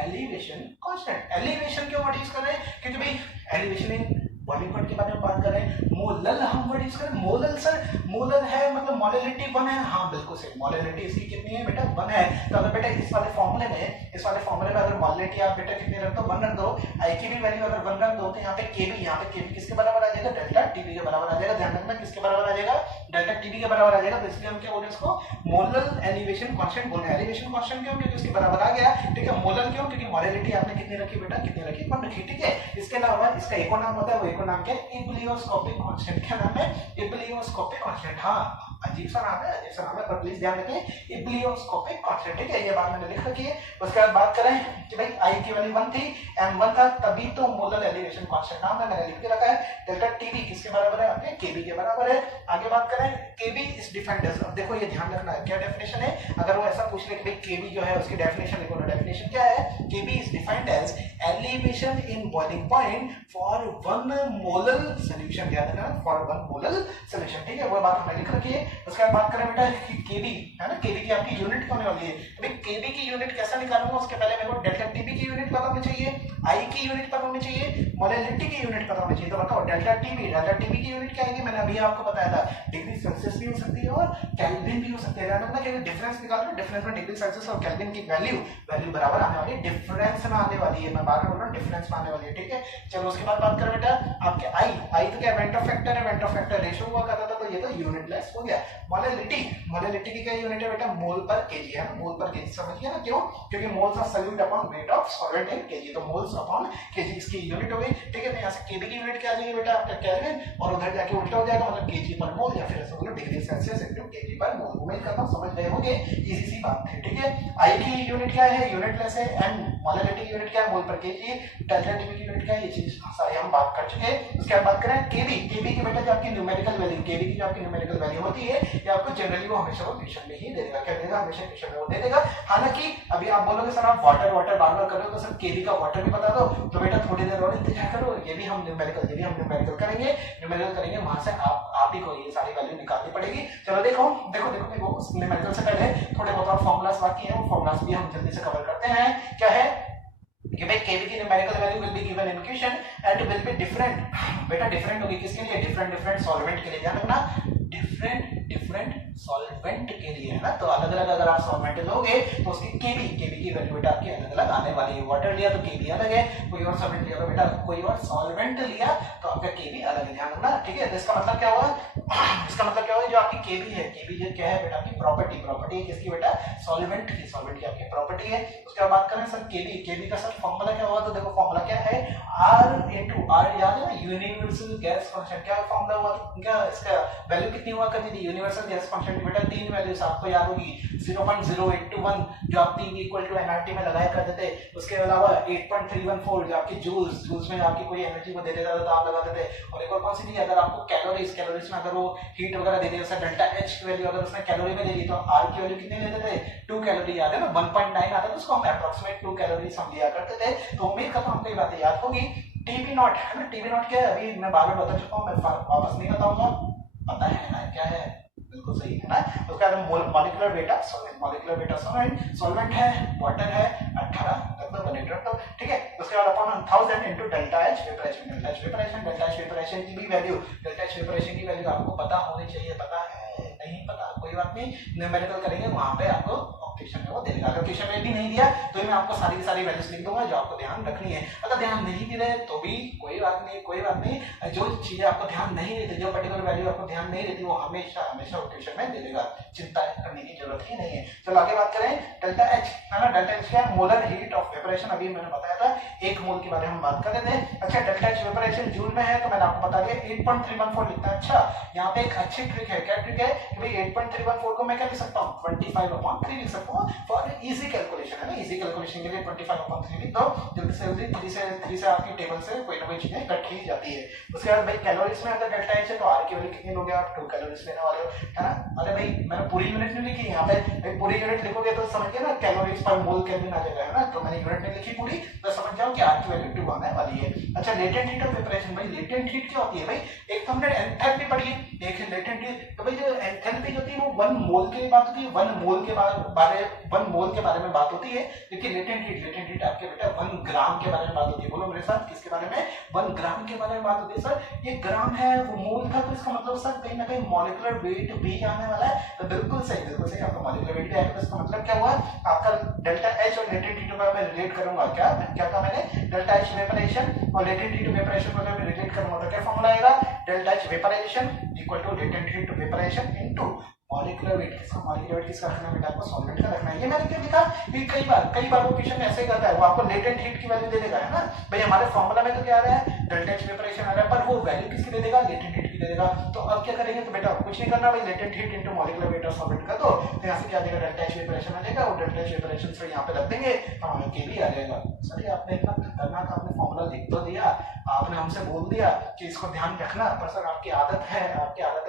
एलिवेशन कांस्टेंट। एलिवेशन क्यों वर्ड यूज कर रहे हैं, क्योंकि भाई एलिवेशन इन बॉइलिंग पॉइंट के बारे में बात कर रहे हैं। मोलल हम वर्ड यूज करें, मोलल सर, मोलल है मतलब मोलैलिटी 1 है। हाँ बिल्कुल सही, मोलैलिटी इसकी कितनी है बेटा, 1 है। तो अगर बेटा इस वाले फॉर्मूले में अगर मोलैलिटी आप बेटा कितनी रख दो, 1 रख दो, आई की भी वैल्यू अगर 1 रख दो, तो यहाँ पे केबी किसके बराबर आ जाएगा, डेल्टा टीबी के बराबर आ जाएगा। ध्यान रखना किसके बराबर आ जाएगा, डेल्टा टीबी के बराबर आ जाएगा। तो इसलिए हम क्या बोल रहे हैं, इसको मोलल एलिवेशन कांस्टेंट बोल रहे हैं। एलिवेशन कांस्टेंट क्यों, क्योंकि उसके बराबर आ गया। ठीक है, मोलल क्यों, क्योंकि मोलैलिटी आपने कितनी रखी बेटा, कितनी रखी, 1 रखी। ठीक है, इसके अलावा इसका एक और नाम होता है, वो एक और नाम क्या है, इब्लियोस्कोपिक कांस्टेंट। क्या नाम है, इब्लियोस्कोपिक कांस्टेंट। हाँ अजीब सा नाम है, पर प्लीज ध्यान रखें, इब्लियोस्कोपिक कांस्टेंट। ठीक है, ये बात मैंने लिख रखी है। उसके बाद बात करें कि भाई आई की वैल्यू 1 थी, एम 1 था, तभी तो मोलर एलिवेशन कांस्टेंट नाम है, मैंने लिख के रखा है। डेल्टा टीबी किसके बराबर है, आपके केबी के बराबर है। आगे बात करें, केबी इज डिफाइंड एज, अब देखो ये ध्यान रखना है क्या डेफिनेशन है। अगर वो ऐसा पूछ ले कि भाई केबी जो है उसकी डेफिनेशन लिखो, तो डेफिनेशन क्या है, Kb is defined as elevation in boiling point for 1 molar solution. याद रखना, फॉर 1 मोलर सॉल्यूशन। ठीक है, वो बात हमने लिख रखी है। उसके बाद बात करें बेटा केबी है ना, केबी की आपकी यूनिट होने वाली है। भाई केबी की यूनिट कैसा निकालूंगा, उसके पहले मेरे को डेल्टा टीबी की यूनिट पता होनी चाहिए, आई की यूनिट पता होनी चाहिए, मोलैलिटी की यूनिट पता होनी चाहिए। तो बताओ डेल्टा टीबी की यूनिट क्या आएगी, मैंने अभी आपको बताया था, डिग्री सेल्सियस भी हो सकती है और केल्विन भी हो सकती है। ना कि डिफरेंस निकाल दो, डिफरेंस में डिग्री सेल्सियस और केल्विन की वैल्यू बराबर आने वाली है, डिफरेंस में आने वाली है। मैं बार बार बोल रहा हूं डिफरेंस में आने वाली है। ठीक है, चलो उसके बाद बात करें बेटा आपके आई तो क्या वेंट ऑफ फैक्टर है, वेंट ऑफ फैक्टर रेशियो हुआ करता था, तो ये तो यूनिटलेस हो गया। मोलैलिटी की क्या यूनिट है बेटा, मोल पर केजी है ना, मोल पर केजी। समझिए ना क्यों, क्योंकि moles of solute upon weight of solvent in KG, तो मोल्स अपॉन केजी इसकी यूनिट हो गई। ठीक है, तो यहाँ से केबी की यूनिट क्या आ जाएगी बेटा, आपका केल्विन, और उधर जाके उल्टा हो जाएगा, मतलब केजी पर मोल, या फिर ऐसा बोलो डिग्री सेल्सियस इनटू केजी पर मोल। उम्मीद करता हूं समझ गए होंगे, इजी सी बात है। ठीक है, आई की यूनिट क्या है, यूनिटलेस है, एंड मोलैलिटी की यूनिट क्या है, मोल पर केजी, डेल्टा टीबी की यूनिट क्या है, ये चीज सारी हम बात कर चुके हैं। उसके बाद बात करें केबी की बेटा जो आपकी न्यूमेरिकल वैल्यू, केबी की जो आपकी न्यूमेरिकल वैल्यू होती है, ये आपको जनरली वो हमेशा वो ट्यूशन में ही दे देगा। क्या देगा, हमेशा ट्यूशन में वो दे देगा। हालांकि अभी आप बोलोगे सर आप वाटर बार बार कर रहे हो, तो सर केबी का वाटर भी बता दो, तो बेटा थोड़ी देर और इंतजार करो, ये भी हम न्यूमेरिकल करेंगे, वहां से आप ही को ये सारी वैल्यू निकालनी पड़ेगी। चलो देखो न्यूमेरिकल से पहले थोड़े बहुत और फॉर्मूलास बाकी हैं, वो फॉर्मूलास भी हम जल्दी से कवर करते हैं। क्या है कि भाई केबी की numerical value will be given in question and will be different. बेटा डिफरेंट होगी किसके लिए, डिफरेंट सॉल्वेंट के लिए। ध्यान रखना डिफरेंट सॉल्वेंट के लिए है ना। तो अलग अलग अगर आप सॉल्वेंट लोगे तो उसकी केबी की वैल्यू बेटा आपकी अलग अलग आने वाली है। वाटर लिया तो केबी अलग है, कोई और सॉल्वेंट लिया तो बेटा कोई और सॉल्वेंट लिया तो आपका केबी अलग है, ध्यान रखना, ठीक है। तो इसका मतलब क्या हुआ, इसका मतलब क्या हुआ, जो आपकी केबी है, केबी जो क्या है बेटा आपकी प्रॉपर्टी है किसकी बेटा, सॉल्वेंट की आपकी प्रॉपर्टी है। उसके बाद बात करें सर केबी का सर फॉर्मूला क्या हुआ, तो देखो फॉर्मूला क्या है, R into R, याद है ना, यूनिवर्सल गैस फंक्शन, क्या फॉर्मूला हुआ, क्या इसका वैल्यू कितनी हुआ करती थी यूनिवर्सल गैस फंक्शन की बेटा, तीन वैल्यूज आपको याद होगी, 0.0821 जो आप T इक्वल टू एनआरटी में लगाया करते थे, उसके अलावा 8.314 जो आपकी जूल्स में आपकी कोई एनर्जी को दे देता था तो आप लगाते थे, और एक और कौन सी थी, अगर आपको कैलोरीज में अगर वो हीट वगैरह दे दिया, डेल्टा H की वैल्यू अगर उसने कैलोरी में दे दी तो R की वैल्यू कितनी लेते थे, 2 कैलोरी, याद है ना, 1.9 आता था, उसको हम अप्रॉक्सीमेट 2 कैलोरीज हम लिया करते थे। तो उम्मीद करता हूं आपको ये बातें याद होगी। टीबी नॉट है ना, टीबी नॉट क्या है, अभी मैं बार बार बता चुका हूं, मैं वापस नहीं बताऊंगा, पता है ना क्या है, बिल्कुल सही है ना। उसका मॉलिक्यूलर वेट सॉल्वेंट है, वाटर है 18 लगभग 1 ठीक है। उसके बाद अपन 1000 into डेल्टा H वेपरेशन की भी वैल्यू, डेल्टा H वेपरेशन की वैल्यू आपको पता होनी चाहिए, पता है नहीं पता कोई बात नहीं, न्यूमेरिकल करेंगे वहां पे आपको क्वेश्चन में वो देगा, अगर क्वेश्चन में भी नहीं दिया तो मैं आपको सारी की सारी वैल्यूज लिख दूंगा जो आपको ध्यान रखनी है। अगर ध्यान नहीं भी रहे तो भी कोई बात नहीं, जो चीजें आपको ध्यान नहीं रहती, जो पर्टिकुलर वैल्यू आपको ध्यान नहीं रहती वो हमेशा क्वेश्चन में दे देगा, चिंता करने की जरूरत ही नहीं है। चलो आगे बात करें, डेल्टा H है ना, डेल्टा H क्या है, मोलर हीट ऑफ वेपरेशन, अभी मैंने बताया था 1 मोल के बारे में हम बात कर रहे थे। अच्छा डेल्टा H वेपरेशन जूल में है तो मैंने आपको बता दिया 8.314 लिखता है। अच्छा यहाँ पे एक अच्छी ट्रिक है, क्या ट्रिक है कि भाई 8.314 को मैं क्या लिख सकता हूँ, 25/3 लिख सकता हूँ, फॉर इजी कैलकुलेशन है ना, इजी कैलकुलेशन के लिए 25/3 लिख दो, जल्दी से जल्दी 3 से आपकी टेबल से कोई ना कोई चीजें कट ही जाती है। उसके बाद भाई कैलोरीज में अगर डेल्टा H है तो R की वैल्यू कितनी लोगे आप, 2 कैलोरीज लेने वाले हो, है ना। अरे भाई मैंने पूरी यूनिट नहीं लिखी यहाँ पे, भाई पूरी यूनिट लिखोगे तो समझिए ना कैलोरीज पर मोल केल्विन आ जाएगा, है ना, तो मैंने यूनिट नहीं लिखी पूरी, तो समझ जाओ कि R की वैल्यू 2 आने वाली है। अच्छा लेटेंट हीट ऑफ वेपरेशन, भाई लेटेंट हीट क्या होती है, भाई एक तो हमने एंथैल्पी पढ़ी है, एक है लेटेंट हीट, तो भाई जो एंथैल्पी होती है वो 1 मोल की बात होती है, 1 मोल के बारे में बात होती है, क्योंकि लेटेंट हीट आपके बेटा 1 ग्राम के बारे में बात होती है, बोलो मेरे साथ किसके बारे में, 1 ग्राम के बारे में बात होती है। सर ये ग्राम है वो मोल था, तो इसका मतलब सर कहीं ना कहीं मॉलिक्यूलर वेट भी आने वाला है, तो बिल्कुल सही आपका मॉलिक्यूलर वेट भी आएगा। तो इसका मतलब क्या हुआ, आपका डेल्टा H और लेटेंट हीट को मैं रिलेट करूंगा, क्या कहा मैंने, डेल्टा H वेपरेशन और लेटेंट हीट वेपरेशन को मैं रिलेट करूंगा, तो क्या फॉर्मूला आएगा, delta H vaporisation equal to latent heat vaporisation into molecular weight किसका रखना है बेटा, आपको सॉल्वेंट का रखना है। ये मैंने क्यों लिखा, क्योंकि कई बार वो क्वेश्चन ऐसे ही करता है, वो आपको लेटेंट हीट की वैल्यू दे देगा, है ना, भाई हमारे फॉर्मूला में तो क्या आ रहा है, डेल्टा H वेपरेशन आ रहा है, पर वो वैल्यू किसकी दे देगा, लेटेंट हीट की दे देगा। तो अब क्या करेंगे, तो बेटा कुछ नहीं करना, भाई latent heat into molecular weight of solvent का, तो यहां से क्या आ जाएगा, डेल्टा H वेपरेशन आ जाएगा, और डेल्टा H वेपरेशन से यहां पे रख देंगे तो हमें केबी आ जाएगा। सर आपने इतना खतरनाक आपने फॉर्मूला लिख तो दिया, आपने हमसे बोल दिया कि इसको ध्यान रखना, पर सर आपकी आदत है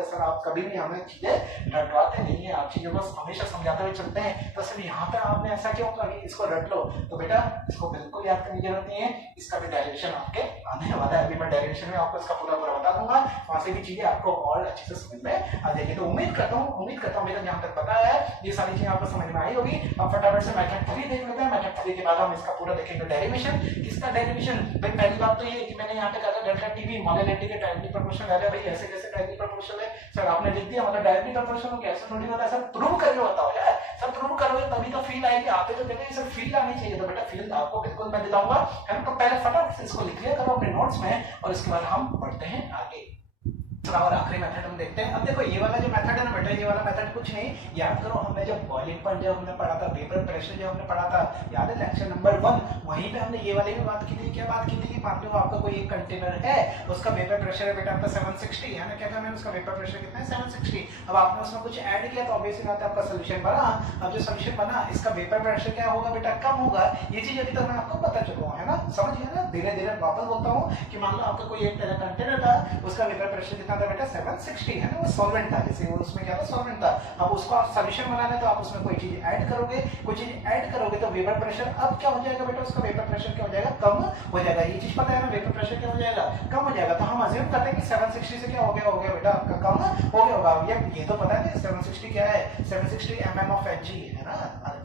सर, आप कभी भी हमें चीजें रटवाते नहीं है, आप चीजों को हमेशा समझाते हुए चलते हैं, तो सर यहाँ पे आपने ऐसा क्यों कहा कि इसको रट लो, तो बेटा इसको बिल्कुल याद करने की जरूरत नहीं है, इसका भी डेरिवेशन आपके आने वाला है, अभी मैं डेरिवेशन में आपको इसका पूरा बता दूंगा, वहां से भी चीजें आपको और अच्छे से समझ में आ जाएगी। तो उम्मीद करता हूँ मेरा जहाँ तक पता है ये सारी चीजें आपको समझ में आई होगी। अब फटाफट से मेथड 3 देख लेते हैं, मेथड 3 के बाद हम इसका पूरा देखेंगे डेरिवेशन। किसका डेरिवेशन, भाई पहली बात तो ये कि मैंने यहाँ पे कहा था डेल्टा टीवी मोलैलिटी के डायरेक्टली प्रोपोर्शनल है, भाई ऐसे कैसे डायरेक्टली प्रोपोर्शनल है सर, आपने लिख दिया मतलब डायरेक्टली प्रोपोर्शनल हो, कैसे थोड़ी होता है सर, प्रूव करके बताओ यार, सब प्रूव करोगे तभी तो फील आएगी, आते तो कहते हैं सर फील आनी चाहिए, तो बेटा फील आपको बिल्कुल मैं दिलाऊंगा, है ना। तो पहले फटाफट से इसको लिख लिया करो अपने नोट्स में, और इसके बाद हम पढ़ते हैं आगे। और आखिरी मेथड हम देखते हैं। अब देखो ये वाला जो मेथड है ना बेटा, ये वाला मेथड कुछ नहीं, याद करो हमने जब बॉइलिंग पॉइंट जब हमने पढ़ा था, वेपर प्रेशर जब हमने पढ़ा था, याद है लेक्चर नंबर 1, वहीं पे हमने ये वाली भी बात की थी। क्या बात की थी कि मान लो आपका कोई एक कंटेनर है, उसका वेपर प्रेशर है बेटा आपका 760, है ना, क्या था मैंने उसका वेपर प्रेशर कितना है 760। अब आपने उसमें कुछ ऐड किया तो ऑब्वियसली बात है आपका सोल्यूशन बना। अब जो सोल्यूशन बना इसका वेपर प्रेशर क्या होगा बेटा, कम होगा। ये चीज अभी तक मैं आपको बता चुका हूँ, है ना, समझ गया ना। धीरे धीरे वापस बोलता हूँ कि मान लो आपका कोई एक कंटेनर था, उसका वेपर प्रेशर कितना था बेटा 760, है ना, वो सॉल्वेंट था, जैसे वो उसमें क्या था सॉल्वेंट था। अब उसको आप सोल्यूशन बनाना है तो आप उसमें कोई चीज ऐड करोगे, तो वेपर प्रेशर अब क्या हो जाएगा बेटा, उसका वेपर प्रेशर क्या हो जाएगा, कम हो जाएगा। ये चीज पता है ना, वेपर प्रेशर क्या हो जाएगा, कम हो जाएगा। तो हम अज्यूम करते हैं कि 760 से क्या हो गया बेटा आपका कम हो गया होगा। ये तो पता है 760 क्या है, 760 mm of Hg है ना,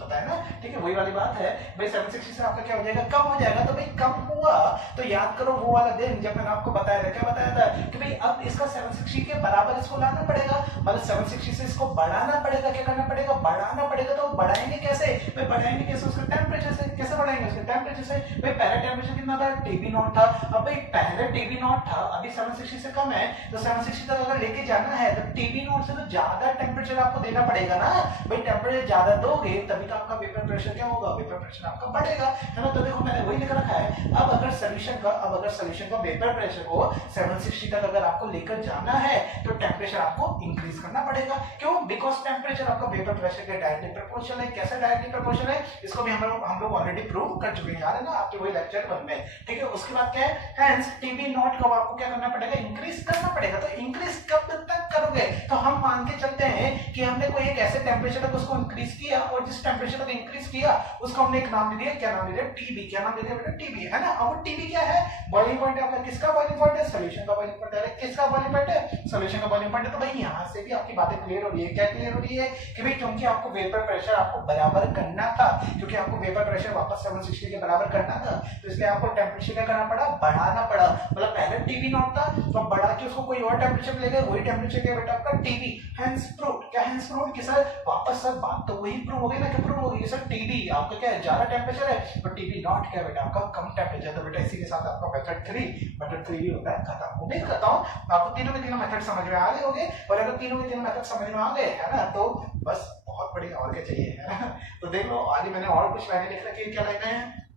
पता है ना, ठीक है, वही वाली बात है भाई। 760 से आपका क्या हो जाएगा, कम हो जाएगा। तो भाई कम हुआ तो याद करो वो वाला दिन जब मैंने आपको बताया था, क्या बताया था कि भाई अब इसका 760 के बराबर इसको लाना पड़ेगा, मतलब 760 से इसको बढ़ाना पड़ेगा। क्या करना पड़ेगा? बढ़ाना पड़ेगा। तो बढ़ाएंगे कैसे भाई? बढ़ाएंगे कैसे? उसके टेम्परेचर से। कैसे बढ़ाएंगे? उसके टेम्परेचर से। भाई पहला टेम्परेचर कितना था? TB नॉट था। अब भाई पहले TB नॉट था, अभी 760 से कम है, तो 760 तक अगर लेके जाना है तो TB नॉट से तो ज्यादा टेम्परेचर आपको देना पड़ेगा ना भाई। टेम्परेचर ज्यादा दोगे तभी तो आपका वेपर प्रेशर क्या होगा? वेपर प्रेशर आपका बढ़ेगा, है ना। तो देखो मैंने वही लिख रखा है। अब अगर सोल्यूशन का वेपर प्रेशर को 760 तक अगर आपको लेकर जाना है तो टेम्परेचर आपको इंक्रीज करना पड़ेगा। क्यों? बिकॉज टेम्परेचर आपका वेपर प्रेशर के डायरेक्टली प्रोपोर्शनल है। कैसे डायरेक्टली प्रोपोर्शनल है? इसको भी हम लोग ऑलरेडी प्रूव कर चुके हैं, याद है ना आपके वही लेक्चर 1 में, ठीक है। उसके बाद क्या है? हेंस TB नॉट को आपको क्या करना पड़ेगा? इंक्रीज करना पड़ेगा। तो इंक्रीज कब तक करोगे? तो हम मान के चलते हैं कि हमने कोई एक ऐसे टेम्परेचर तक उसको इंक्रीज किया, और जिस टेम्परेचर तक इंक्रीज किया उसको हमने एक नाम दे दिया। क्या नाम दे दिया? TB। क्या नाम दे दिया बेटा? TB, है ना। अब TB क्या है? बॉइलिंग पॉइंट है आपका। किसका बॉइलिंग पॉइंट है? सॉल्यूशन का बॉइलिंग पॉइंट है। किसका बॉइलिंग पॉइंट है? सॉल्यूशन का बॉइलिंग पॉइंट है। तो भाई यहां से भी आपकी बातें क्लियर हो रही है। क्या क्लियर हो रही है? कि भाई क्योंकि आपको वेपर प्रेशर आपको बराबर करना था, क्योंकि आपको वेपर प्रेशर वापस 760 के बराबर करना था, तो इसलिए आपको टेम्परेचर क्या करना पड़ा? बढ़ाना पड़ा। मतलब पहले TB नॉट था, तो बढ़ा के उसको कोई और टेम्परेचर ले गए, वही टेम्परेचर क्या बेटा? आपका TB। Hence proved. क्या हेंस प्रूव्ड? कि सर वापस सर बात तो वही प्रूव हो गई ना, कि प्रूव हो गई सर TB आपका क्या है? ज्यादा टेम्परेचर है, तो TB नॉट क्या बेटा? आपका कम टेम्परेचर। तो बेटा इसी के साथ आपका मेथड 3 भी होता है खत्म। उम्मीद करता हूं आपको तीनों के तीनों मेथड समझ में आ गए होंगे, और अगर तीनों के तीनों मेथड समझ में आ गए, है ना, तो बस बहुत बढ़िया, और क्या चाहिए, है ना। तो देख लो आगे मैंने और कुछ लाइनें लिख रखी है। क्या लाइनें हैं?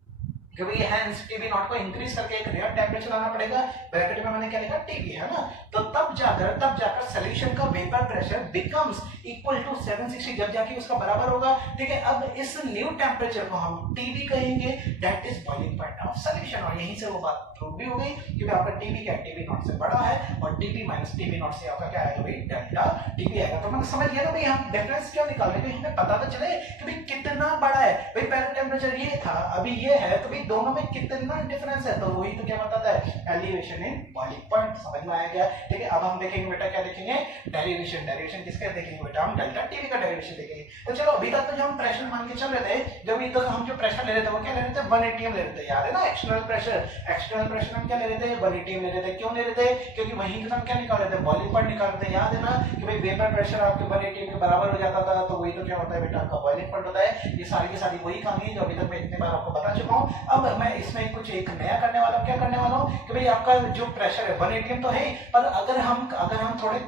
कि भाई हेंस TB नॉट को इंक्रीज करके एक रियल टेम्परेचर लाना पड़ेगा। ब्रैकेट में मैंने क्या लिखा? TB, है ना। तो तब जाकर सॉल्यूशन का vapour pressure becomes equal to 760, जब जाके उसका बराबर होगा, ठीक है। अब इस न्यू टेम्परेचर को हम TB कहेंगे, that is boiling point of solution. और यहीं से वो बात प्रूव भी हो गई कि आपका TB क्या? TB नॉट से बड़ा है, और TB माइनस TB नॉट से आपका क्या आएगा भाई? डेल्टा TB आएगा। तो मतलब समझ गया ना भाई, हम डिफरेंस क्यों निकाल रहे हैं? हमें पता तो चले कि भाई कितना बड़ा है। भाई पहला टेम्परेचर ये था, अभी ये है, तो भाई दोनों में कितना डिफरेंस है। तो वही तो क्या बताता है? Elevation in boiling point. समझ में आया क्या? ठीक है। अब हम देखेंगे बेटा, क्या देखेंगे? डेरिवेशन। डेरिवेशन किसके देखेंगे बेटा? हम डेल्टा TB का डेरिवेशन देखेंगे। तो चलो अभी तक तो जो हम प्रेशर मान के चल रहे थे, जब अभी तक हम जो प्रेशर ले रहे थे वो क्या ले रहे थे? 1 atm ले रहे थे, याद है ना। एक्सटर्नल प्रेशर हम क्या ले रहे थे? 1 atm ले रहे थे। क्यों ले रहे थे? क्योंकि वहीं से हम क्या निकाल रहे थे? बॉइलिंग पॉइंट निकाल रहे थे, याद है ना, कि भाई वेपर प्रेशर आपके 1 atm के बराबर हो जाता था, तो वही तो क्या होता है बेटा? आपका बॉइलिंग पॉइंट होता है। ये सारी की सारी वही कहानी है जो अभी तक मैं इतने बार आपको बता चुका हूं। अब मैं इसमें कुछ एक नया करने वाला हूं। क्या करने वाला हूं? कि भाई आपका जो प्रेशर है 1 atm तो है, पर अगर हम थोड़े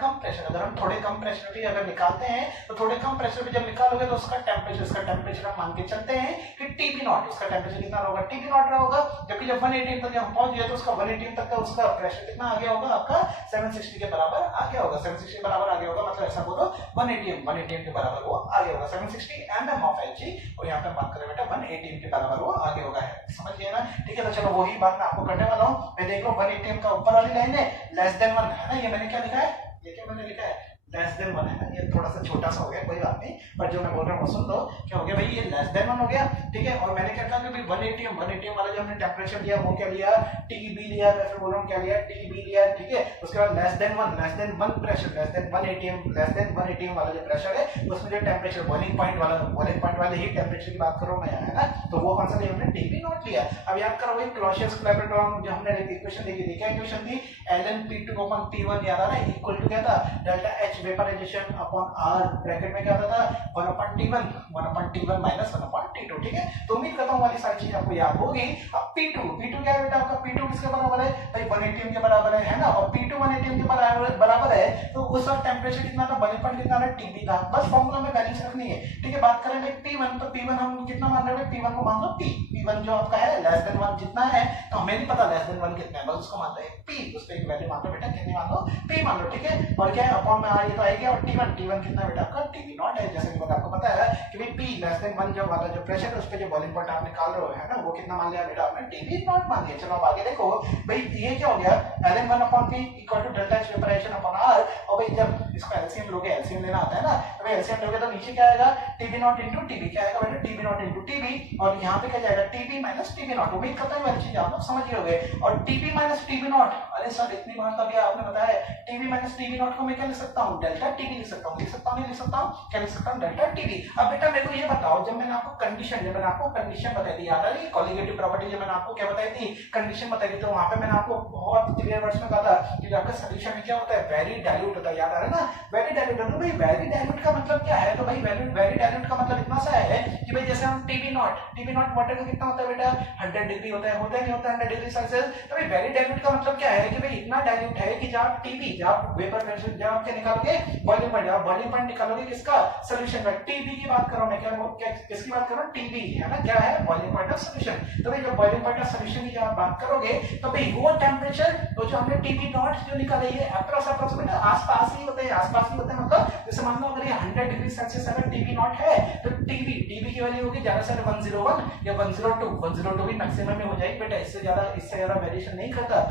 कम प्रेशर भी अगर निकालते हैं, तो थोड़े कम प्रेशर भी जब निकालोगे तो उसका टेम्परेचर हम मान के चलते हैं कि TB नॉट, उसका टेम्परेचर कितना होगा? TB नॉट रहा होगा। जबकि जब 1 atm तक हम पहुंच गए तो उसका 1 atm तक का उसका प्रेशर कितना आ गया होगा? आपका 760 के बराबर आ गया होगा। 760 के बराबर आ गया होगा, मतलब ऐसा बोलो 1 atm के बराबर वो आ गया होगा। 760 mm ऑफ Hg, और यहाँ पे बात करें बेटा 1 atm के बराबर वो आ गया होगा। समझ गए ना? ठीक है। तो चलो वही बात मैं आपको करने वाला हूँ। मैं देख लो 1 atm का ऊपर वाली लाइन है लेस देन 1, है ना। ये मैंने क्या लिखा है? ये क्या मैंने लिखा है? लेस देन 1 है ना। ये थोड़ा सा छोटा सा हो गया, कोई बात नहीं, पर जो मैं बोल रहा हूँ वो सुन लो। क्या हो गया भाई? ये लेस देन 1 हो गया, ठीक है। और मैंने क्या कहा कि भाई 1 atm वाला जो हमने टेम्परेचर लिया वो क्या लिया? TB लिया। मैं फिर बोल रहा हूँ क्या लिया? TB लिया, ठीक है। उसके बाद less than 1 pressure, less than 1 atm वाला जो प्रेशर है उसमें जो टेम्परेचर बॉइलिंग पॉइंट वाले ही टेम्परेचर की बात करो मैं, है ना। तो वो कौन सा लिया हमने? TB नॉट लिया। अब याद करो भाई क्लॉसियस-क्लैपेरॉन जो हमने इक्वेशन देखी थी, क्या इक्वेशन थी? ln P2/T1, याद आ रहा है? इक्वल टू क्या था? Delta H vaporisation upon R, bracket में क्या होता था? 1/T1 माइनस 1/T2, ठीक है। तो उम्मीद करता हूँ वाली सारी चीजें आपको याद होगी। अब P2 क्या है बेटा? आपका P2 किसके बराबर है? भाई 1 atm के बराबर है ना। और P2 1 atm के बराबर है, तो उस वक्त टेम्परेचर कितना था? बॉइलिंग पॉइंट कितना था? TB था। बस फॉर्मूला में बैलेंस रखनी है, ठीक है। बात करें भाई P1, तो P1 हम कितना मान रहे हैं? P1 को मान लो P। P1 जो आपका है लेस देन 1 जितना है, तो हमें नहीं पता लेस देन 1 कितना है, बस उसको मान लो P। उस पे एक वैल्यू मान लो बेटा, कितनी मान लो? P मान लो, ठीक है। और क्या है? अपॉन में ये तो आएगा। और T1 कितना बेटा? आपका TB नॉट है। जैसे कि आपको पता है कि भाई P लेस देन 1 जो वाला जो प्रेशर है उस पे जो बॉइलिंग पॉइंट आप निकाल रहे हो, है ना, वो कितना मान लिया बेटा आपने? TB नॉट मान लिया। चलो अब आगे देखो भाई, ये क्या हो गया? ln 1/P equal to delta H vaporisation upon R। और भाई जब इसका एलसीएम लोगे, एलसीएम लेना आता है ना, तो भाई एलसीएम लोगे तो नीचे क्या आएगा? TB not into TB। क्या आएगा बेटा? TB not into TB। और यहाँ पे क्या जाएगा? TB minus TB not. उम्मीद करता हूँ ये चीज आप लोग समझ ही होंगे। और TB माइनस TB नॉट, अरे सर इतनी बार तो अभी आपने बताया टीवी माइनस टीवी नॉट को मैं क्या लिख सकता हूँ, डेल्टा टीवी लिख सकता हूँ, लिख सकता हूँ नहीं लिख सकता हूँ, क्या लिख सकता हूँ, डेल्टा टीवी। अब बेटा मेरे को ये बताओ, जब मैंने आपको कंडीशन बताई थी, याद है कॉलिगेटिव प्रॉपर्टी, जब मैंने आपको क्या बताई थी, कंडीशन बताई थी, तो वहां पे मैंने आपको बहुत क्लियर वर्ड्स में कहा था कि आपका सॉल्यूशन क्या होता है, वेरी डाइल्यूट होता है, याद आ रहा है ना, वेरी डाइल्यूट। तो भाई वेरी डाइल्यूट का मतलब क्या है, तो भाई वेरी डाइल्यूट का मतलब इतना सा है कि भाई जैसे हम टीवी नॉट वाटर का कितना होता है बेटा, 100 डिग्री होता है नहीं होता 100 डिग्री सेल्सियस। तो भाई वेरी डाइल्यूट का मतलब क्या है कि भाई इतना डाइल्यूट है कि जब टीवी, जब वेपर प्रेशर, जब आप क्या निकालोगे, बॉइलिंग पॉइंट, जब बॉइलिंग पॉइंट निकालोगे किसका, सॉल्यूशन का, टीवी की बात कर रहा हूं मैं, क्या किसकी बात कर रहा हूं, टीवी है ना, क्या है, बॉइलिंग पॉइंट ऑफ सॉल्यूशन। तो भाई जब बॉइलिंग पॉइंट ऑफ सॉल्यूशन की जब आप बात करोगे तो भाई वो टेंपरेचर, तो जो हमने टीवी नॉट जो निकाला है अप्रोक्सीमेट आसपास ही होते हैं, मतलब जैसे मान लो अगर ये 100 डिग्री सेल्सियस अगर टीवी नॉट है तो टीवी की वैल्यू होगी ज्यादा से 101 या 102 भी मैक्सिमम में हो जाएगी बेटा, इससे ज्यादा वेरिएशन नहीं करता,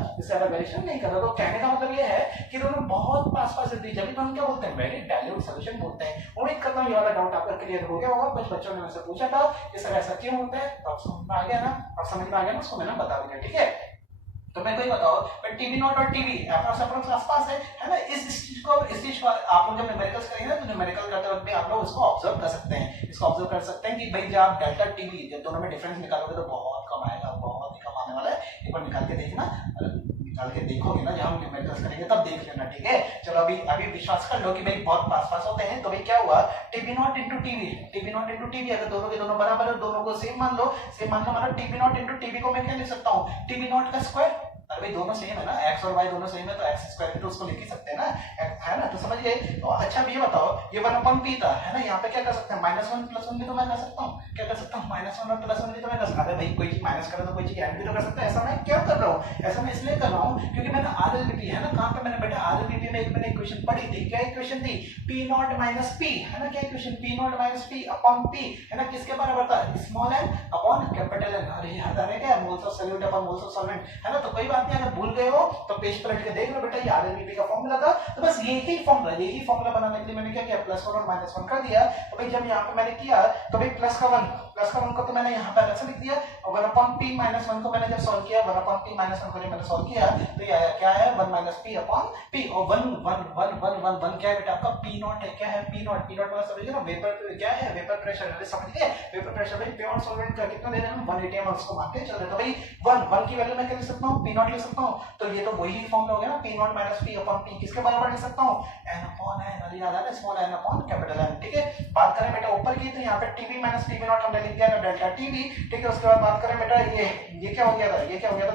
तो कहने का मतलब ये है कि दोनों बहुत पास रहती है, जब भी हम क्या बोलते हैं, वेरी डाइल्यूट सॉल्यूशन बोलते हैं। उम्मीद करता हूं ये वाला डाउट आपका क्लियर हो गया होगा, कुछ बच्चों ने मुझसे पूछा था कि सर ऐसा क्यों होता है, तो आप समझ में आ गया ना, उसको मैंने बता दिया, ठीक है। तो मैं कोई बताओ टीवी नॉट और टीवी अप्रोक्स आसपास है ना, इस चीज को आप लोग जब न्यूमेरिकल्स करेंगे ना, तो न्यूमेरिकल करते वक्त भी आप लोग इसको ऑब्जर्व कर सकते हैं, कि भाई जब आप डेल्टा टीवी, जब दोनों में डिफरेंस निकालोगे तो बहुत कम आएगा, बहुत ही कम आने वाला है, एक बार निकाल के देखना, निकाल के देखोगे ना, जब हम न्यूमेरिकल्स करेंगे तब देख लेना, ठीक है। चलो अभी विश्वास कर लो कि भाई बहुत पास होते हैं, तो भाई क्या हुआ, टीवी नॉट इंटू टीवी, अगर दोनों के दोनों बराबर है, दोनों को सेम मान लो, मतलब टीवी नॉट इंटू टीवी को मैं क्या लिख सकता हूँ, टीवी नॉट का स्क्वायर। अरे भाई दोनों सेम है ना, x और y दोनों सेम है, तो x स्क्वायर भी तो उसको लिख ही सकते हैं ना, है ना, तो समझ गए। तो अच्छा अब ये बताओ, ये 1/p था, है ना, यहाँ पे क्या कर सकते हैं, -1 +1 भी तो मैं कर सकता हूँ, क्या कर सकता हूँ, -1 और +1 भी तो मैं कर सकता हूँ। अरे भाई कोई चीज माइनस करे तो कोई चीज ऐड भी तो कर सकता है, ऐसा मैं क्यों कर रहा हूँ, ऐसा मैं इसलिए कर रहा हूँ क्योंकि मैंने RLBP, है ना, कहाँ पे मैंने बेटा RLBP में एक मैंने इक्वेशन पढ़ी थी, क्या इक्वेशन थी, P0 - P, है ना, क्या equation, P0 - P upon P, है ना, किसके बराबर था, small n upon capital N। अरे याद आ रहा है क्या, moles of solute upon moles of solvent, है ना, तो कोई बात नहीं, अगर भूल गए हो तो पेज पलट के देख लो बेटा, ये RLBP का फॉर्मूला था, तो बस यही फॉर्मूला बनाने के लिए मैंने क्या किया, +1 और -1 कर दिया। तो भाई जब यहाँ पे मैंने किया तो भाई प्लस का 1 को तो मैंने यहाँ पे अलग से लिख दिया, और 1/p - 1 को मैंने जब सॉल्व किया, 1/p - 1 को जब मैंने सॉल्व किया तो ये आया क्या है, 1 - p अपॉन p, और 1 क्या है बेटा, आपका P0 है, क्या है, P0 मतलब समझिए ना, वेपर क्या है, वेपर प्रेशर, अरे समझ गए, वेपर प्रेशर भाई प्योर सॉल्वेंट का कितना ले रहे हैं हम, 180 ml, उसको मान के चल रहे, तो भाई 1 की वैल्यू मैं क्या लिख सकता हूँ, P0 लिख सकता हूँ, तो ये तो वही फॉर्मूला हो गया ना, P0 - P अपॉन P, किसके बराबर लिख सकता हूँ, n अपॉन n, अरे याद आ रहा है, small n upon capital N, ठीक है। बात करें बेटा ऊपर की, तो यहाँ पे टीवी माइनस टीवी नॉट हमने लिख दिया ना, डेल्टा टीवी, ठीक है। उसके बाद बात करें बेटा ये क्या हो गया था,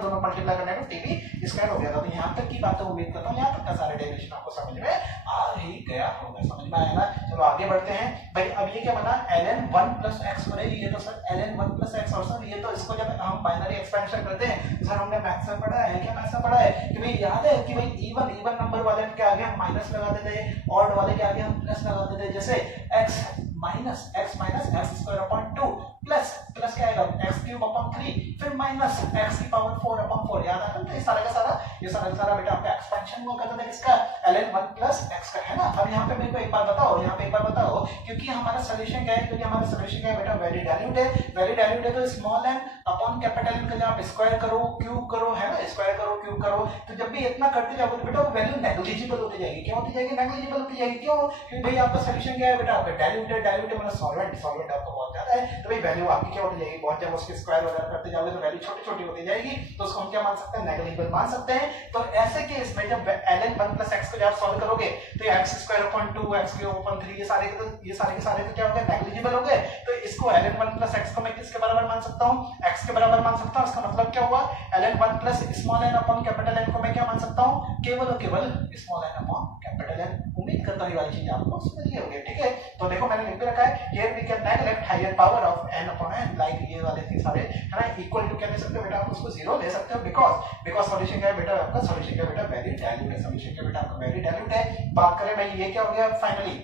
दोनों मल्टीप्लाई करने में टीवी स्क्वायर हो गया था। तो यहाँ तक की बात उम्मीद करता हूँ यहाँ तक का सारे डेरिवेशन आपको समझ में आ ही गया होगा, समझ में आया ना। चलो आगे बढ़ते हैं भाई, अब ये क्या बना, ln1 + x, अरे ये तो सर ln1 + x, और सर ये तो इसको जब हम बाइनरी एक्सपेंशन करते हैं तो सर हमने मैथ्स में पढ़ा है, क्या मैथ्स में पढ़ा है कि भाई याद है कि भाई इवन नंबर वाले के आगे हम माइनस लगा देते हैं, ऑड वाले के आगे हम प्लस लगा देते हैं, जैसे x - x² प्लस क्या आएगा, x³ 3, फिर -x⁴/4, याद आता है। तो ये सारा का सारा बेटा आपका एक्सपेंशन हुआ करता था किसका, ln1 + x का, है ना। अब यहाँ पे मेरे को एक बात बताओ, क्योंकि हमारा सॉल्यूशन क्या है, बेटा वेरी डाइल्यूट है, तो small n upon capital N का जब आप स्क्वायर करो, क्यूब करो, है ना, स्क्वायर करो, क्यूब करो, तो जब भी इतना करते जाओगे तो बेटा वो वैल्यू नेग्लिजिबल होती जाएगी, क्या होती जाएगी, नेग्लिजिबल होती जाएगी। क्यों, क्योंकि भाई आपका सॉल्यूशन क्या है बेटा, आपका डाइल्यूट है, मतलब सॉल्वेंट आपका बहुत ज्यादा है, तो भाई वैल्यू आपकी क्या होती जाएगी, बहुत, जब उसके स्क्वायर वगैरह करते जाओगे तो वैल्यू छोटी होती जाएगी, तो उसको हम क्या मान सकते हैं, नेग्लिजिबल मान सकते हैं। तो ऐसे केस में जब ln1 + x को जब सॉल्व करोगे तो x² 2 x³ 3 ये सारे के सारे तो क्या हो गए, नेग्लिजिबल हो गए। तो इसको ln1 + x को मैं किसके बराबर मान सकता हूँ, x के बराबर मान सकता हूँ। इसका मतलब क्या हुआ, ln1 + small n upon capital N को मैं क्या मान सकता हूँ, केवल small n upon capital N। उम्मीद करता हूँ ये वाली चीज आप लोग समझ गए होंगे, ठीक है। तो देखो मैंने लिख के रखा है, here we can neglect higher power of n upon n, like ये वाले थी सारे, है ना, इक्वल टू क्या ले सकते हो बेटा, आप उसको 0 ले सकते हो, बिकॉज सॉल्यूशन क्या है बेटा, आपका सॉल्यूशन क्या है बेटा, वेरी डाइल्यूट है, सॉल्यूशन क्या बेटा आपका वेरी डाइल्यूट है। बात करें भाई ये क्या हो गया, फाइनली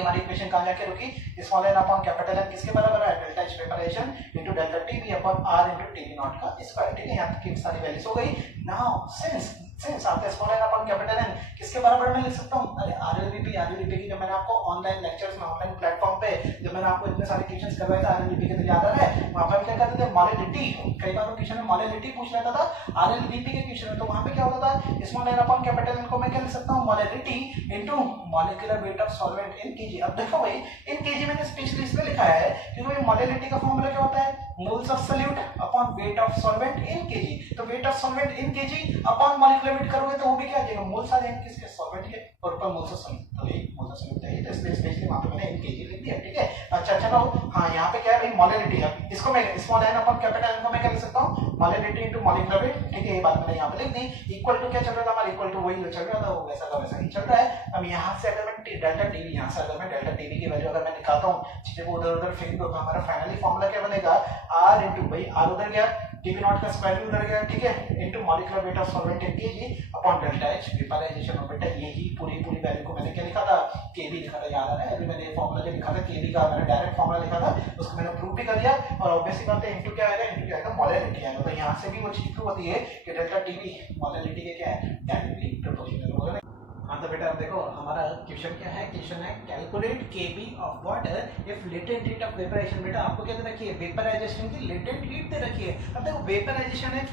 हमारी इक्वेशन कहां जाके रुकी, small n upon capital N किसके बराबर है, delta H vaporisation into delta TB upon r into TB naught का स्क्वायर, ठीक है। यहां तक की सारी वैल्यूज हो गई। नाउ सिंस आपका small N upon capital N किसके बराबर मैं लिख सकता हूँ? अरे आरएलवीपी की जो मैंने आपको ऑनलाइन लेक्चर्स में ऑनलाइन प्लेटफॉर्म पे जब मैंने आपको इतने सारे क्वेश्चंस करवाए थे आरएलवीपी के, तो याद आ रहा है वहां पर क्या करते थे? मॉलिलिटी। कई बार क्वेश्चन में मॉलिलिटी पूछ लेता था आरएलवीपी के क्वेश्चन में, तो वहां पे क्या होता था? Small N upon capital N को मैं क्या लिख सकता हूँ? Molality into molecular weight of solvent in KG. अब देखो भाई इन केजी मैंने स्पेशली इसलिए लिखा है क्योंकि भाई मॉलिलिटी का फॉर्मूला क्या होता है? Moles of solute upon weight of solvent in KG. तो weight of solvent in KG upon molecular weight करोगे तो वो भी क्या आ जाएगा? मोल्स आ जाएंगे किसके? सॉल्वेंट के, और ऊपर मोल्स ऑफ सॉल्यूट। तो ये मोल्स ऑफ सॉल्यूट है, तो इसलिए स्पेशली वहां पे मैंने इन केजी लिख दिया। ठीक है, अच्छा चलो हां यहां पे क्या है भाई? मॉलिलिटी है, इसको मैं small N upon capital N को मैं क्या लिख सकता हूं? Molality into molecular weight. ठीक है, ये बात मैंने यहां पे लिख दी। इक्वल टू क्या चल रहा था हमारा? इक्वल टू वही चल रहा था, वो वैसा का वैसा ही चल रहा है। अब यहां से अगर मैं डेल्टा टीवी, यहां से अगर मैं डेल्टा टीवी की वैल्यू अगर मैं निकालता हूं, चीजें को उधर उधर फेंक दो, तो हमारा फाइनली फार्मूला क्या बनेगा? r इनटू भाई r उधर गया, टीवी नॉट का स्क्वायर भी उधर गया, ठीक है, into molecular weight of solvent in KG upon delta H vaporisation of बेटा। यही पूरी वैल्यू को मैंने क्या लिखा था? केबी लिखा था, याद आ रहा है? अभी मैंने ये फार्मूला जो लिखा था केबी का, मैंने डायरेक्ट फार्मूला लिखा था, उसको मैंने प्रूव भी कर दिया। और ऑब्वियसली बात है इनटू क्या आएगा? इनटू क्या आएगा? मॉलिलिटी आएगा। तो यहां से भी वो चीज प्रूव होती है कि डेल्टा टीवी मॉलिलिटी के क्या है? डायरेक्टली प्रोपोर्शनल होगा। हाँ तो बेटा अब देखो हमारा क्वेश्चन क्या है? क्वेश्चन है calculate KB of water if latent heat of vaporisation. बेटा आपको क्या दे रखी है? वेपराइजेशन की लेटेंट हीट दे रखी है। अब देखो वेपराइजेशन है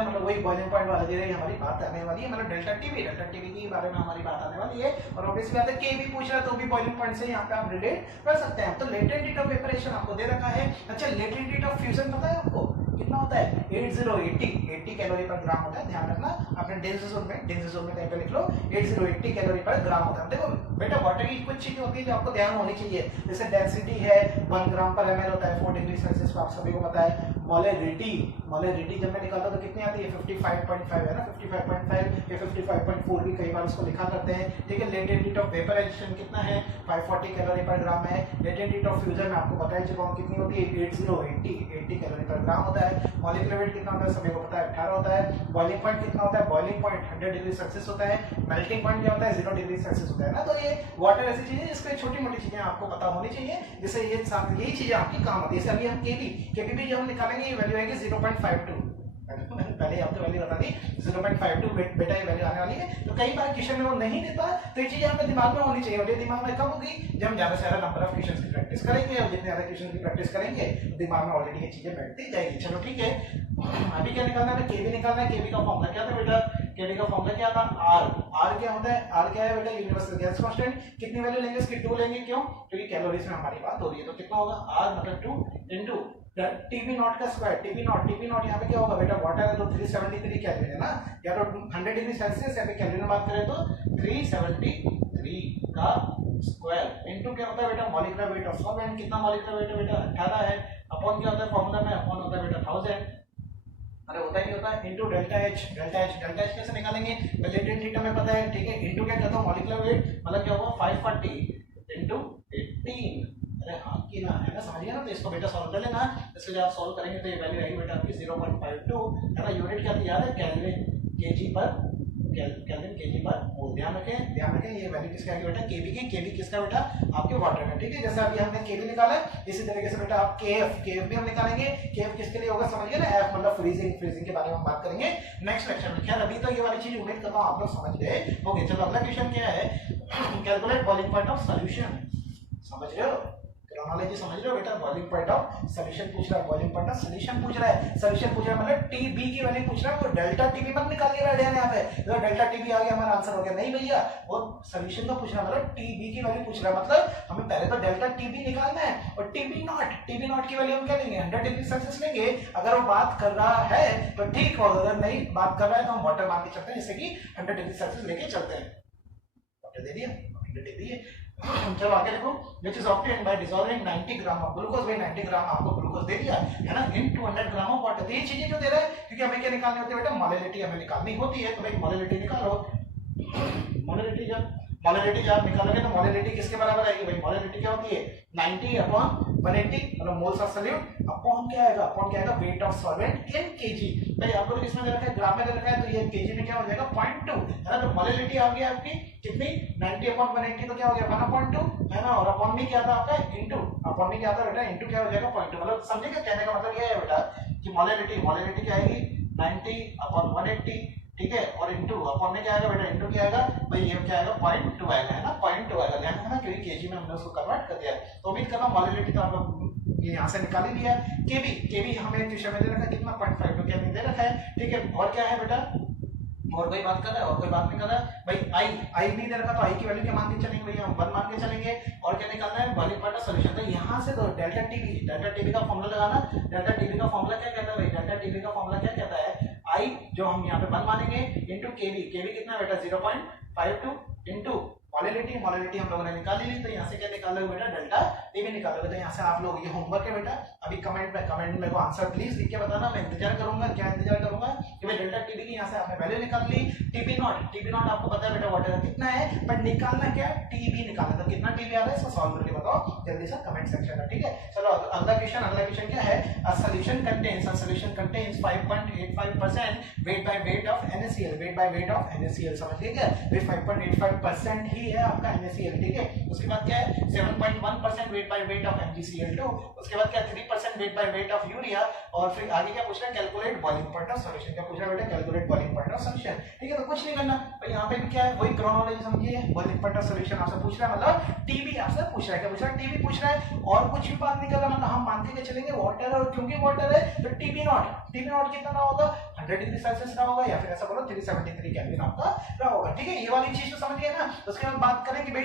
मतलब वही बॉइलिंग पॉइंट वाला दे रही है, हमारी बात आने वाली है मतलब डेल्टा टीवी के बारे में हमारी बात आने वाली है। और ऑब्वियसली बात है केबी पूछ रहा है तो भी बॉइलिंग पॉइंट से यहाँ पे आप रिलेट कर सकते हैं। तो लेटेंट हीट ऑफ वेपराइजेशन आपको दे रखा है। अच्छा लेटेंट हीट ऑफ फ्यूजन पता है आपको कितना होता है? 80 कैलोरी पर ग्राम होता है। ध्यान रखना आपने डेंस जोन में कहीं पे लिख लो 80 कैलोरी पर ग्राम होता है। देखो बेटा वाटर की कुछ चीजें होती है जो आपको ध्यान होनी चाहिए, जैसे डेंसिटी है 1 ग्राम पर ml होता है 4 डिग्री सेल्सियस पर, आप सभी को पता है। मोलरिटी जब मैं निकालता तो कितनी आती है? 55.5 है ना, 55.5 या 55.4 भी कई बार उसको लिखा करते हैं। ठीक है, लेटेंट हीट ऑफ वेपराइजेशन कितना है? 540 कैलोरी पर ग्राम है। लेटेंट हीट ऑफ फ्यूजन आपको पता है जो कितनी होती है? 80 कैलोरी पर ग्राम होता है। मॉलिक्यूलर वेट कितना होता है? सभी को पता है 18 होता है। बॉइलिंग पॉइंट कितना होता है? बॉइलिंग पॉइंट 100 डिग्री सेल्सियस होता है। मेल्टिंग पॉइंट क्या होता है? 0 डिग्री सेल्सियस होता है ना। तो ये वाटर ऐसी चीज है जिसको छोटी मोटी चीजें आपको पता होनी चाहिए, जिससे यही चीजें आपकी काम आती है। जैसे अभी हम केबी भी जब हम निकालेंगे ये वैल्यू आएगी 0.52। पहले आपको वैल्यू बता दी 0.52 बेटा ये वैल्यू आने वाली है। तो कई बार क्वेश्चन में वो नहीं देता, तो ये चीज आपके दिमाग में होनी चाहिए। और ये दिमाग में कब होगी? जब हम ज्यादा से ज्यादा नंबर ऑफ क्वेश्चंस की प्रैक्टिस करेंगे, और जितने ज्यादा क्वेश्चन की प्रैक्टिस करेंगे दिमाग में ऑलरेडी ये चीजें बैठती जाएगी। चलो ठीक है, अभी क्या निकालना है? केबी निकालना है। केबी का फॉर्मूला क्या था बेटा? केबी का फॉर्मूला क्या था? आर क्या होता है? आर क्या है बेटा? Universal gas constant. कितनी वैल्यू लेंगे इसकी? 2 लेंगे। क्यों? क्योंकि कैलोरीज में हमारी बात हो रही है। तो कितना होगा? आर मतलब 2 इनटू टीबी नॉट का स्क्वायर। टीबी नॉट यहाँ पे क्या होगा बेटा? वाटर है तो 373 केल्विन है ना, या तो 100 डिग्री सेल्सियस या फिर केल्विन में बात करें तो 373 का स्क्वायर इनटू क्या होता है बेटा? Molecular weight of solvent. कितना मॉलिक्यूलर वेट है बेटा? 18 है। अपॉन क्या होता है फॉर्मूला में? अपॉन होता है बेटा 1000, अरे होता ही नहीं होता है, इनटू डेल्टा एच कैसे निकालेंगे? लेटेंट हीट हमें पता है। ठीक है, इनटू क्या कहता हूं? मॉलिक्यूलर वेट मतलब क्या होगा? 540 इनटू 18। अरे हाँ की ना है ना, समझिए ना। तो इसको बेटा सॉल्व कर लेना। इसको जब आप सॉल्व करेंगे तो ये वैल्यू आएगी बेटा आपकी 0.52 है ना। यूनिट क्या थी याद है? केल्विन केजी पर मोल। ध्यान रखें ये वैल्यू किसकी आएगी बेटा? केबी किसका बेटा? आपके वाटर का। ठीक है, जैसे अभी हमने केबी निकाला है इसी तरीके से बेटा आप केएफ भी हम निकालेंगे। केएफ किसके लिए होगा समझिए ना? एफ मतलब फ्रीजिंग के बारे में हम बात करेंगे नेक्स्ट लेक्चर में। खैर अभी तो ये वाली चीज उम्मीद करता हूं आप लोग समझ गए होंगे। चलो अगला क्वेश्चन क्या है? Calculate boiling point of solution. समझ रहे हो? ग्रामोलॉजी समझ रहे हो बेटा? बॉइलिंग पॉइंट ऑफ सॉल्यूशन पूछ रहा है, बॉइलिंग पॉइंट ऑफ सॉल्यूशन पूछ रहा है। सॉल्यूशन पूछ रहा है मतलब टीबी की वैल्यू पूछ रहा है। वो डेल्टा टीबी मत निकाल के बैठे हैं यहाँ पे तो डेल्टा टीबी आ गया हमारा आंसर हो गया। नहीं भैया, वो सॉल्यूशन का पूछ रहा है मतलब टीबी की वैल्यू पूछ रहा है। मतलब हमें पहले तो डेल्टा टीबी निकालना है और टीबी नॉट की वैल्यू हम क्या लेंगे? 100 डिग्री सेल्सियस लेंगे। अगर वो बात कर रहा है तो ठीक होगा, अगर नहीं बात कर रहा है तो हम वाटर मान के चलते हैं, जैसे कि 100 डिग्री सेल्सियस लेके चलते हैं। वाटर दे दिया 100 डिग्री है। चलो आगे देखो, which is obtained by dissolving 90 gram of glucose. भाई 90 ग्राम आपको ग्लूकोज दे दिया है ना, इन 200 ग्राम ऑफ वाटर। ये चीजें क्यों दे रहा है? क्योंकि हमें क्या निकालनी होती है बेटा? मोलरिटी हमें निकालनी होती है। तो भाई मोलरिटी निकालो। मोलरिटी जब निकालोगे तो मोलरिटी किसके बराबर आएगी भाई? मोलरिटी क्या होती है? 90 अपॉन 180 मतलब मोल्स ऑफ सॉल्यूट अपॉन क्या आएगा? अपॉन क्या आएगा? Wait of solvent in KG. भाई आपको तो किसमें दे रखा है? ग्राम में दे रखा है, तो ये केजी में क्या हो जाएगा? 0.2 है ना। तो मोलरिटी आ गई आपकी कितनी? 90 अपॉन 180 तो क्या हो गया? 1/2 है ना। और अपॉन में क्या था आपका? इनटू। अपॉन में क्या था बेटा? इनटू क्या हो जाएगा? 0.2। मतलब समझे क्या कहने का मतलब ये है बेटा कि मोलरिटी क्या आएगी? 90 अपॉन 180, ठीक है, और इंटू अपॉन में क्या आएगा बेटा, इंटू क्या आएगा भाई, ये क्या आएगा 0.2 आएगा, है ना 0.2 आएगा, ध्यान रखना क्योंकि केजी में हमने उसको कन्वर्ट कर दिया। तो उम्मीद करना मॉलिलिटी तो आप लोग ये यहाँ से निकाल ही लिया। केबी हमें क्वेश्चन में दे रखा है कितना 0.5 क्या दे रखा है, ठीक है। और क्या है बेटा, और कोई बात कर रहा है, और कोई बात नहीं कर रहा है भाई, आई भी दे रखा, तो आई की वैल्यू क्या मान के चलेंगे भैया, हम 1 मान के चलेंगे। और क्या निकालना है, बॉइलिंग पॉइंट का सॉल्यूशन। तो यहाँ से तो डेल्टा टीबी का फॉर्मूला लगाना। डेल्टा टीबी का फॉर्मूला क्या कहता है भाई, डेल्टा टीबी का फॉर्मूला क्या कहता है, आई जो हम यहाँ पे 1 मानेंगे इनटू केबी कितना बेटा 0.52 इनटू मॉलिलिटी हम लोगों ने निकाल ली। तो यहाँ से क्या निकालोगे बेटा, डेल्टा टीबी निकालोगे। तो यहाँ से आप लोग, ये होमवर्क है बेटा, अभी कमेंट में को आंसर प्लीज लिख के बताना, मैं इंतजार करूंगा। क्या इंतजार करूंगा कि भाई डेल्टा टीबी की यहाँ से आपने वैल्यू निकाल ली। टीबी नॉट आपको पता है बेटा व्हाट है कितना है, पर निकालना क्या है, टीबी निकालना। तो कितना टीबी आ रहा है इसको सॉल्व करके बताओ जल्दी से कमेंट सेक्शन में, ठीक है। चलो अगला क्वेश्चन क्या है, a solution contains 5.85% weight by weight of NaCl, समझ लिए क्या, वे 5.85% ही है आपका NaCl, ठीक है। उसके बाद क्या है 7.1% weight by weight of MgCl2, उसके बाद क्या 3% weight by weight of urea. और फिर आगे क्या पूछ रहा है, calculate boiling point of solution. क्या पूछ रहा है बेटा, calculate boiling point of solution, ठीक है। तो कुछ नहीं करना भाई, यहाँ पे भी क्या है वही क्रोनोलॉजी समझिए, बॉइलिंग पॉइंट ऑफ सॉल्यूशन आपसे पूछ रहा है, मतलब टीबी आपसे पूछ रहा है। क्या पूछ रहा है, टीबी पूछ रहा है, और कुछ भी बात नहीं करना, मतलब हम मानते के चलेंगे वाटर, और क्योंकि वाटर है तो टीबी नॉट कितना होगा 100 डिग्री सेल्सियस रहा होगा, या फिर ऐसा बोलो 373 केल्विन आपका रहा होगा, ठीक है। ये वाली चीज तो समझ गए ना। उसके बाद बात करें कि भाई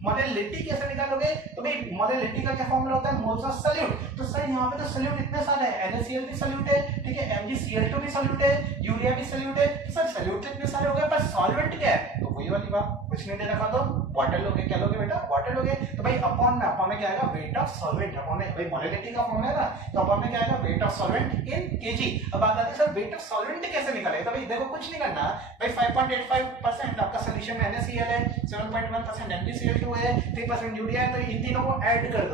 मोलिलिटी कैसे निकालोगे, तो भाई मोलिलिटी का क्या फॉर्मूला होता है, मोल्स ऑफ सॉल्यूट। तो सर यहाँ पे तो सॉल्यूट इतने सारे हैं, NaCl भी सॉल्यूट है, ठीक है, MgCl2 भी सॉल्यूट है, यूरिया भी सॉल्यूट है। तो सर सॉल्यूट तो इतने सारे हो गए, पर सॉल्वेंट क्या है, तो वही वाली बात, कुछ नहीं दे रखा तो वाटर लोगे, क्या लोगे बेटा, वाटर लोगे। तो भाई अपॉन में क्या आएगा, वेट ऑफ सॉल्वेंट, अपॉन में भाई मोलिलिटी का फॉर्मूला है ना, तो अपॉन में क्या आएगा, wait of solvent in KG. अब बात आती है सर वेट ऑफ सॉल्वेंट कैसे निकाले, तो भाई देखो कुछ नहीं करना भाई, 5.85% आपका सॉल्यूशन में NaCl है, 7.1% MgCl2 है, 3% यूरिया है, तो इन तीनों को ऐड कर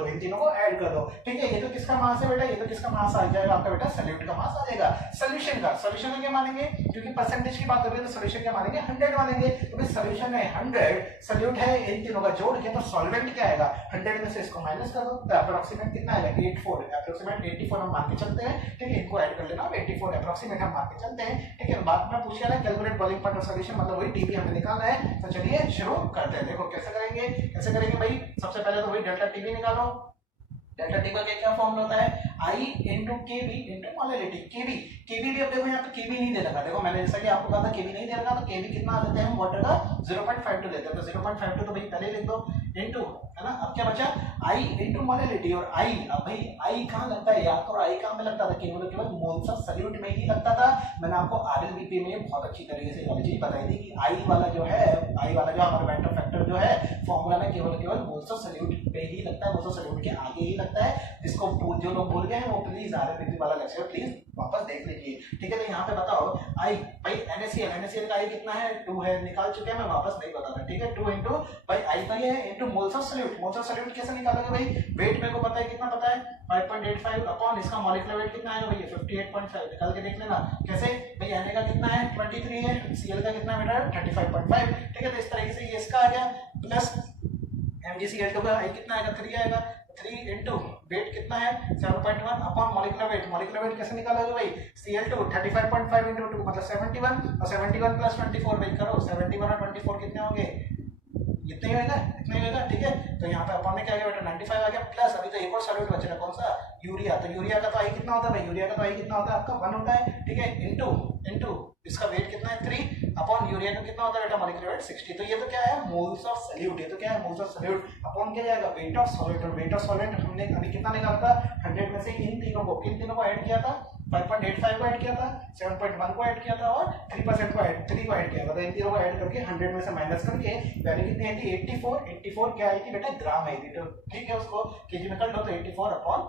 दो, ठीक है। ये तो किसका मास है बेटा, ये तो किसका मास आ जाएगा आपका बेटा, सॉल्यूट का मास आ जाएगा। सॉल्यूशन में क्या मानेंगे, क्योंकि परसेंटेज की बात हो रही है तो सॉल्यूशन क्या मानेंगे 100 मानेंगे। तो भाई सॉल्यूशन है 100, सॉल्यूट है इन तीनों का जोड़ के, तो सॉल्वेंट क्या आएगा 100 में से इसको माइनस कर दो, तो अप्रोक्सीमेट कितना आएगा 84 हम मान के चलते हैं, ठीक है। इनको ऐड कर लेना, 84 अप्रोक्सीमेट हम मान के चलते हैं, ठीक है। बात में पूछ रहा है calculate boiling point of solution, मतलब वही टीबी हमें निकालना है। तो चलिए शुरू करते हैं। देखो कैसे करेंगे भाई, सबसे पहले तो वही डेल्टा टीबी निकालो। डेल्टा टी का क्या फॉर्मूला होता है, आई इंटू केबी इंटू मॉलिलिटी। केबी भी अब देखो यहाँ पे केबी नहीं दे रखा, देखो मैंने जैसा कि आपको कहा था केबी नहीं दे रखा, तो केबी कितना देते हैं हम वाटर का 0.52 देते हैं, तो 0.52 तो भाई पहले लिख दो इंटू, है ना। अब क्या बचा, आई इंटू मॉलिलिटी, और आई, अब भाई आई कहाँ लगता है, याद करो आई कहाँ में लगता था, केवल मोल्स ऑफ सॉल्यूट में ही लगता था। मैंने आपको RLBP में बहुत अच्छी तरीके से वाली चीज बताई थी कि आई वाला जो हमारा वेक्टर फैक्टर जो है फॉर्मूला में केवल मोल्स ऑफ सॉल्यूट पे ही लगता है, मोल्स ऑफ सॉल्यूट के आगे ही लगता है। जिसको जो लोग भूल गए हैं वो प्लीज RLBP वाला लेक्चर प्लीज वापस देख लीजिए, ठीक है। तो यहाँ पे बताओ आई भाई NaCl का आई कितना है 2 है, निकाल चुके हैं, मैं वापस नहीं बता रहा, ठीक है। 2 इंटू भाई आई का ये है इंटू मोल्स ऑफ सॉल्यूट कैसे निकालोगे भाई, वेट मेरे को पता है, कितना पता है 5.85 अपॉन इसका मॉलिक्यूलर वेट कितना आएगा भैया 58.5, निकाल के देख लेना कैसे भाई। Na का कितना है 23 है, Cl का कितना बेटा 35.5, ठीक है। तो इस तरीके से ये इसका आ गया, प्लस MgCl2 का आई कितना आएगा 3 आएगा, 3 इंटू वेट कितना है 7.1 अपॉन मॉलिक्यूलर वेट कैसे निकालोगे भाई, Cl2 35.5 इंटू 2 मतलब 71, और 71 प्लस 24 भाई करो, 71 और 24 कितने होंगे, इतने ही होगा, ठीक है। तो यहाँ पे अपॉन में क्या आ गया बेटा 95 आ गया, प्लस अभी तो एक और सॉल्यूट बच रहा कौन सा, यूरिया। तो यूरिया का तो आई कितना होता है भाई, यूरिया का तो आई कितना होता है आपका 1 होता है, ठीक है, इंटू इसका वेट कितना है 3 अपॉन यूरिया का कितना होता है बेटा मॉलिक्यूलर वेट 60। तो ये तो क्या है मोल्स ऑफ सॉल्यूट, ये तो क्या है मोल्स ऑफ सॉल्यूट अपॉन क्या जाएगा वेट ऑफ सॉल्यूट, और वेट ऑफ सॉल्वेंट हमने अभी कितना निकाला था 100 में से इन तीनों को ऐड किया था, 5.85 को ऐड किया था, 7.1 को ऐड किया था, और 3% को ऐड किया था। तो इन तीनों को ऐड करके 100 में से माइनस करके वैल्यू कितनी आई थी 84 क्या आई थी बेटा ग्राम आई थी, तो ठीक है उसको केजी में कर लो, तो 84 अपॉन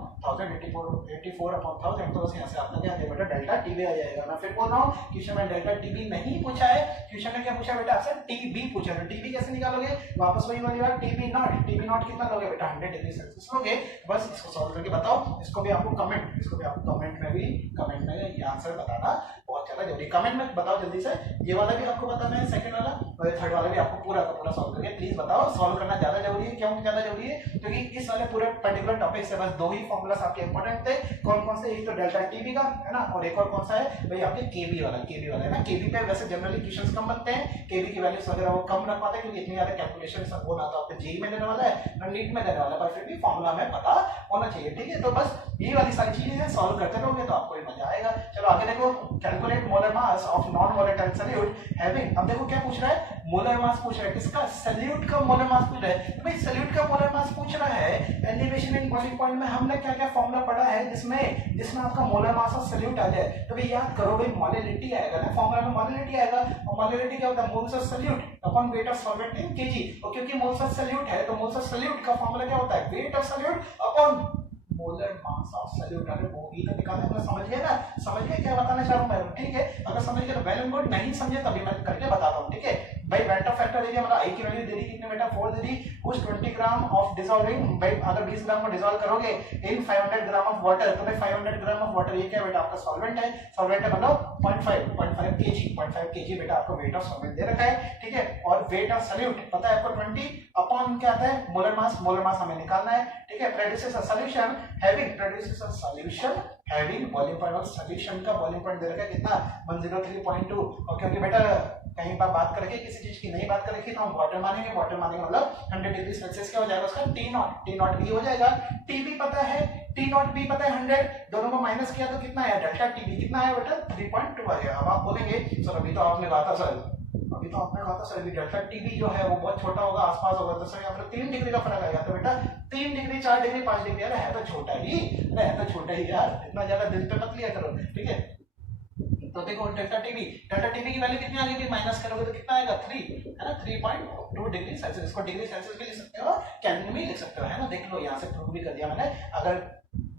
1000 तो बस यहाँ से आपका क्या आ जाएगा बेटा डेल्टा टीबी आ जाएगा। मैं फिर बोल रहा हूँ क्वेश्चन में डेल्टा टीबी नहीं पूछा है, क्वेश्चन में क्या पूछा बेटा आपसे टीबी पूछा है। टीबी कैसे निकालोगे, वापस वही वाली बात, टीबी नॉट कितना लोगे बेटा 100 डिग्री सेल्सियस लोगे। बस इसको सॉल्व करके बताओ, इसको भी आपको कमेंट में ये आंसर बताना बहुत ज्यादा जरूरी है। कमेंट में बताओ जल्दी से, ये वाला भी आपको बताना है, सेकंड वाला और थर्ड वाला भी आपको पूरा का पूरा सॉल्व करके प्लीज बताओ। सॉल्व करना ज्यादा जरूरी है, क्यों ज्यादा जरूरी है? क्योंकि इस वाले पूरे पर्टिकुलर टॉपिक से बस दो ही फॉर्मूलास आपके इंपॉर्टेंट थे। कौन कौन से? एक तो डेल्टा टीबी का है ना, और एक और कौन सा है भाई आपके केबी वाला है ना। केबी पे वैसे जनरली क्वेश्चंस कम बनते हैं, केबी की वैल्यूज वगैरह वो कम रख पाते हैं क्योंकि इतनी ज्यादा कैलकुलेशन सब वो ना तो आपके जेईई में देने वाला है ना नीट में देने वाला है, पर फिर भी फॉर्मूला हमें पता होना चाहिए, ठीक है। तो बस ये वाली सारी चीजें हैं, सॉल्व करते रहोगे तो आपको मजा आएगा। चलो आगे देखो, calculate molar mass of non volatile solute having. अब देखो क्या पूछ रहा है, मोलर मास पूछ रहा है, किसका? सॉल्यूट का मोलर मास पूछ रहा है। तो भाई सॉल्यूट का मोलर मास पूछ रहा है, एलिवेशन इन बॉइलिंग पॉइंट में हमने क्या क्या फॉर्मूला पढ़ा है जिसमें आपका मोलर मास ऑफ सॉल्यूट आ जाए। तो भाई याद करो भाई, मोलैलिटी आएगा ना, फॉर्मूला में मोलैलिटी आएगा, और मोलैलिटी क्या होता है? Moles of solute upon weight of solvent in KG. और क्योंकि मोल्स ऑफ सॉल्यूट है तो मोल्स ऑफ सॉल्यूट का फॉर्मूला क्या होता है? Weight of solute upon molar mass of solute. अरे वो ही तो निकालना है, समझ गए ना? समझ गए क्या बताना चाह रहा हूं मैं, ठीक है। अगर समझ गए तो वेल एंड गुड, नहीं समझे तभी मैं करके बताता हूं, ठीक है भाई। वेट ऑफ फैक्टर देखिए, मतलब आई की वैल्यू दे दी कितने बेटा? 4 दे दी। उस 20 ग्राम ऑफ डिसॉल्विंग, भाई अगर 20 ग्राम को डिसॉल्व करोगे इन 500 ग्राम ऑफ वाटर, तो भाई 500 ग्राम ऑफ वाटर ये क्या बेटा? आपका सॉल्वेंट है। सॉल्वेंट है मतलब 0.5 केजी बेटा आपको वेट ऑफ सॉल्वेंट दे रखा है, ठीक है। और वेट ऑफ सॉल्यूट पता है आपको 20 अपॉन क्या आता है? Molar mass. मोलर मास हमें निकालना है, ठीक है। Produces a solution having boiling point, और सॉल्यूशन का बॉइलिंग पॉइंट दे रखा है कितना? 103.2। और क्योंकि बेटा कहीं पर बात करके किसी चीज की नहीं बात कर रखी तो हम वाटर मानेंगे मतलब 100 डिग्री सेल्सियस क्या हो जाएगा उसका? टी नॉट भी हो जाएगा। टीबी पता है, टी नॉट भी पता है 100, दोनों को माइनस किया तो कितना है? डेल्टा टीबी कितना है बेटा? 3.2 आ गया। अब आप बोलेंगे सर अभी तो आपने कहा था सर अभी डेल्टा टीबी जो है वो बहुत छोटा होगा, आसपास होगा, तो सर यहाँ पर 3 डिग्री का फर्क आएगा। तो बेटा 3 डिग्री 4 डिग्री 5 डिग्री, अरे है तो छोटा ही यार, इतना ज्यादा दिल पे मत लिया करो, ठीक है। तो देखो डेल्टा टीबी की वैल्यू कितनी आ गई थी? माइनस करोगे तो कितना आएगा? 3 है ना, 3.2 डिग्री सेल्सियस। इसको डिग्री सेल्सियस भी लिख सकते हो, केल्विन में लिख सकते हो, है ना। देख लो यहाँ से प्रूव भी कर दिया मैंने। अगर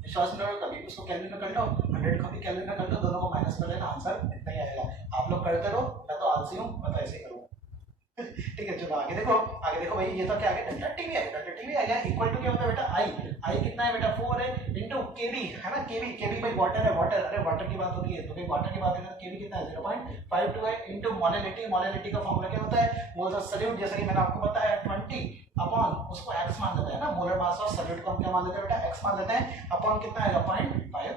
विश्वास नहीं हो कभी उसको केल्विन में कर लो, 100 को भी केल्विन में कर लो, दोनों को माइनस कर लेना, आंसर इतना ही आएगा। आप लोग करते रहो, मैं तो आलसी हूँ, मैं तो ऐसे ही करूँगा। ठीक है, चलो आगे देखो भाई, ये तो क्या आ गया? डेल्टा टीवी आ गया। इक्वल टू क्या होता है बेटा? आई कितना है बेटा? 4 है इनटू केवी, है ना। केवी भाई वाटर है, अरे वाटर की बात होती है तो भाई वाटर की बात है, केवी कितना है? 0.52 है इनटू मोलैलिटी का फॉर्मूला क्या होता है? मोल्स ऑफ सॉल्यूट, जैसे कि मैंने आपको बताया 20 अपॉन उसको x मान लेते हैं ना, मोलर मास ऑफ सॉल्यूट को हम क्या मान लेते हैं बेटा? x मान लेते हैं, अपॉन कितना आएगा? 0.5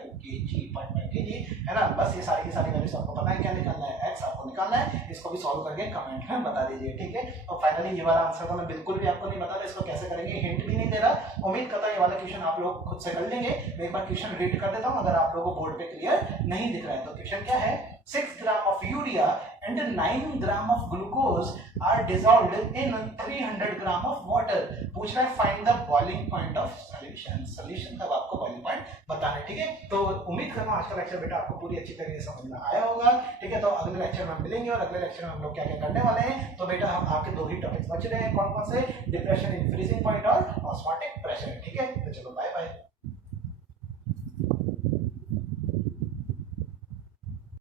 kg, है ना। बस ये सारी की सारी वैल्यूज आपको पता है क्या निकालना है? x आपको निकालना है। इसको भी सॉल्व करके कमेंट में बता दीजिए, ठीक है। और फाइनली ये वाला आंसर तो मैं बिल्कुल भी आपको नहीं बता रहा, इसको कैसे करेंगे हिंट भी नहीं दे रहा। उम्मीद करता हूं ये वाला क्वेश्चन आप लोग खुद से कर लेंगे। मैं एक बार क्वेश्चन रीड कर देता हूं, अगर आप लोगों को बोर्ड पे क्लियर नहीं दिख रहा है तो। क्वेश्चन क्या है? 6 gram of urea and 9 gram of glucose are dissolved in 300 gram of water. पूछ रहा है find the boiling point of solution का आपको बॉइलिंग पॉइंट बताना है, ठीक है। तो उम्मीद करना आज का लेक्चर बेटा आपको पूरी अच्छी तरीके से समझ में आया होगा, ठीक है। तो अगले लेक्चर में हम मिलेंगे, और अगले लेक्चर में हम लोग क्या क्या करने वाले हैं। तो बेटा हम आपके दो ही टॉपिक्स बच रहे हैं, कौन कौन से? डिप्रेशन इन फ्रीजिंग पॉइंट और ऑस्मोटिक प्रेशर, ठीक है। तो चलो बाय बाय।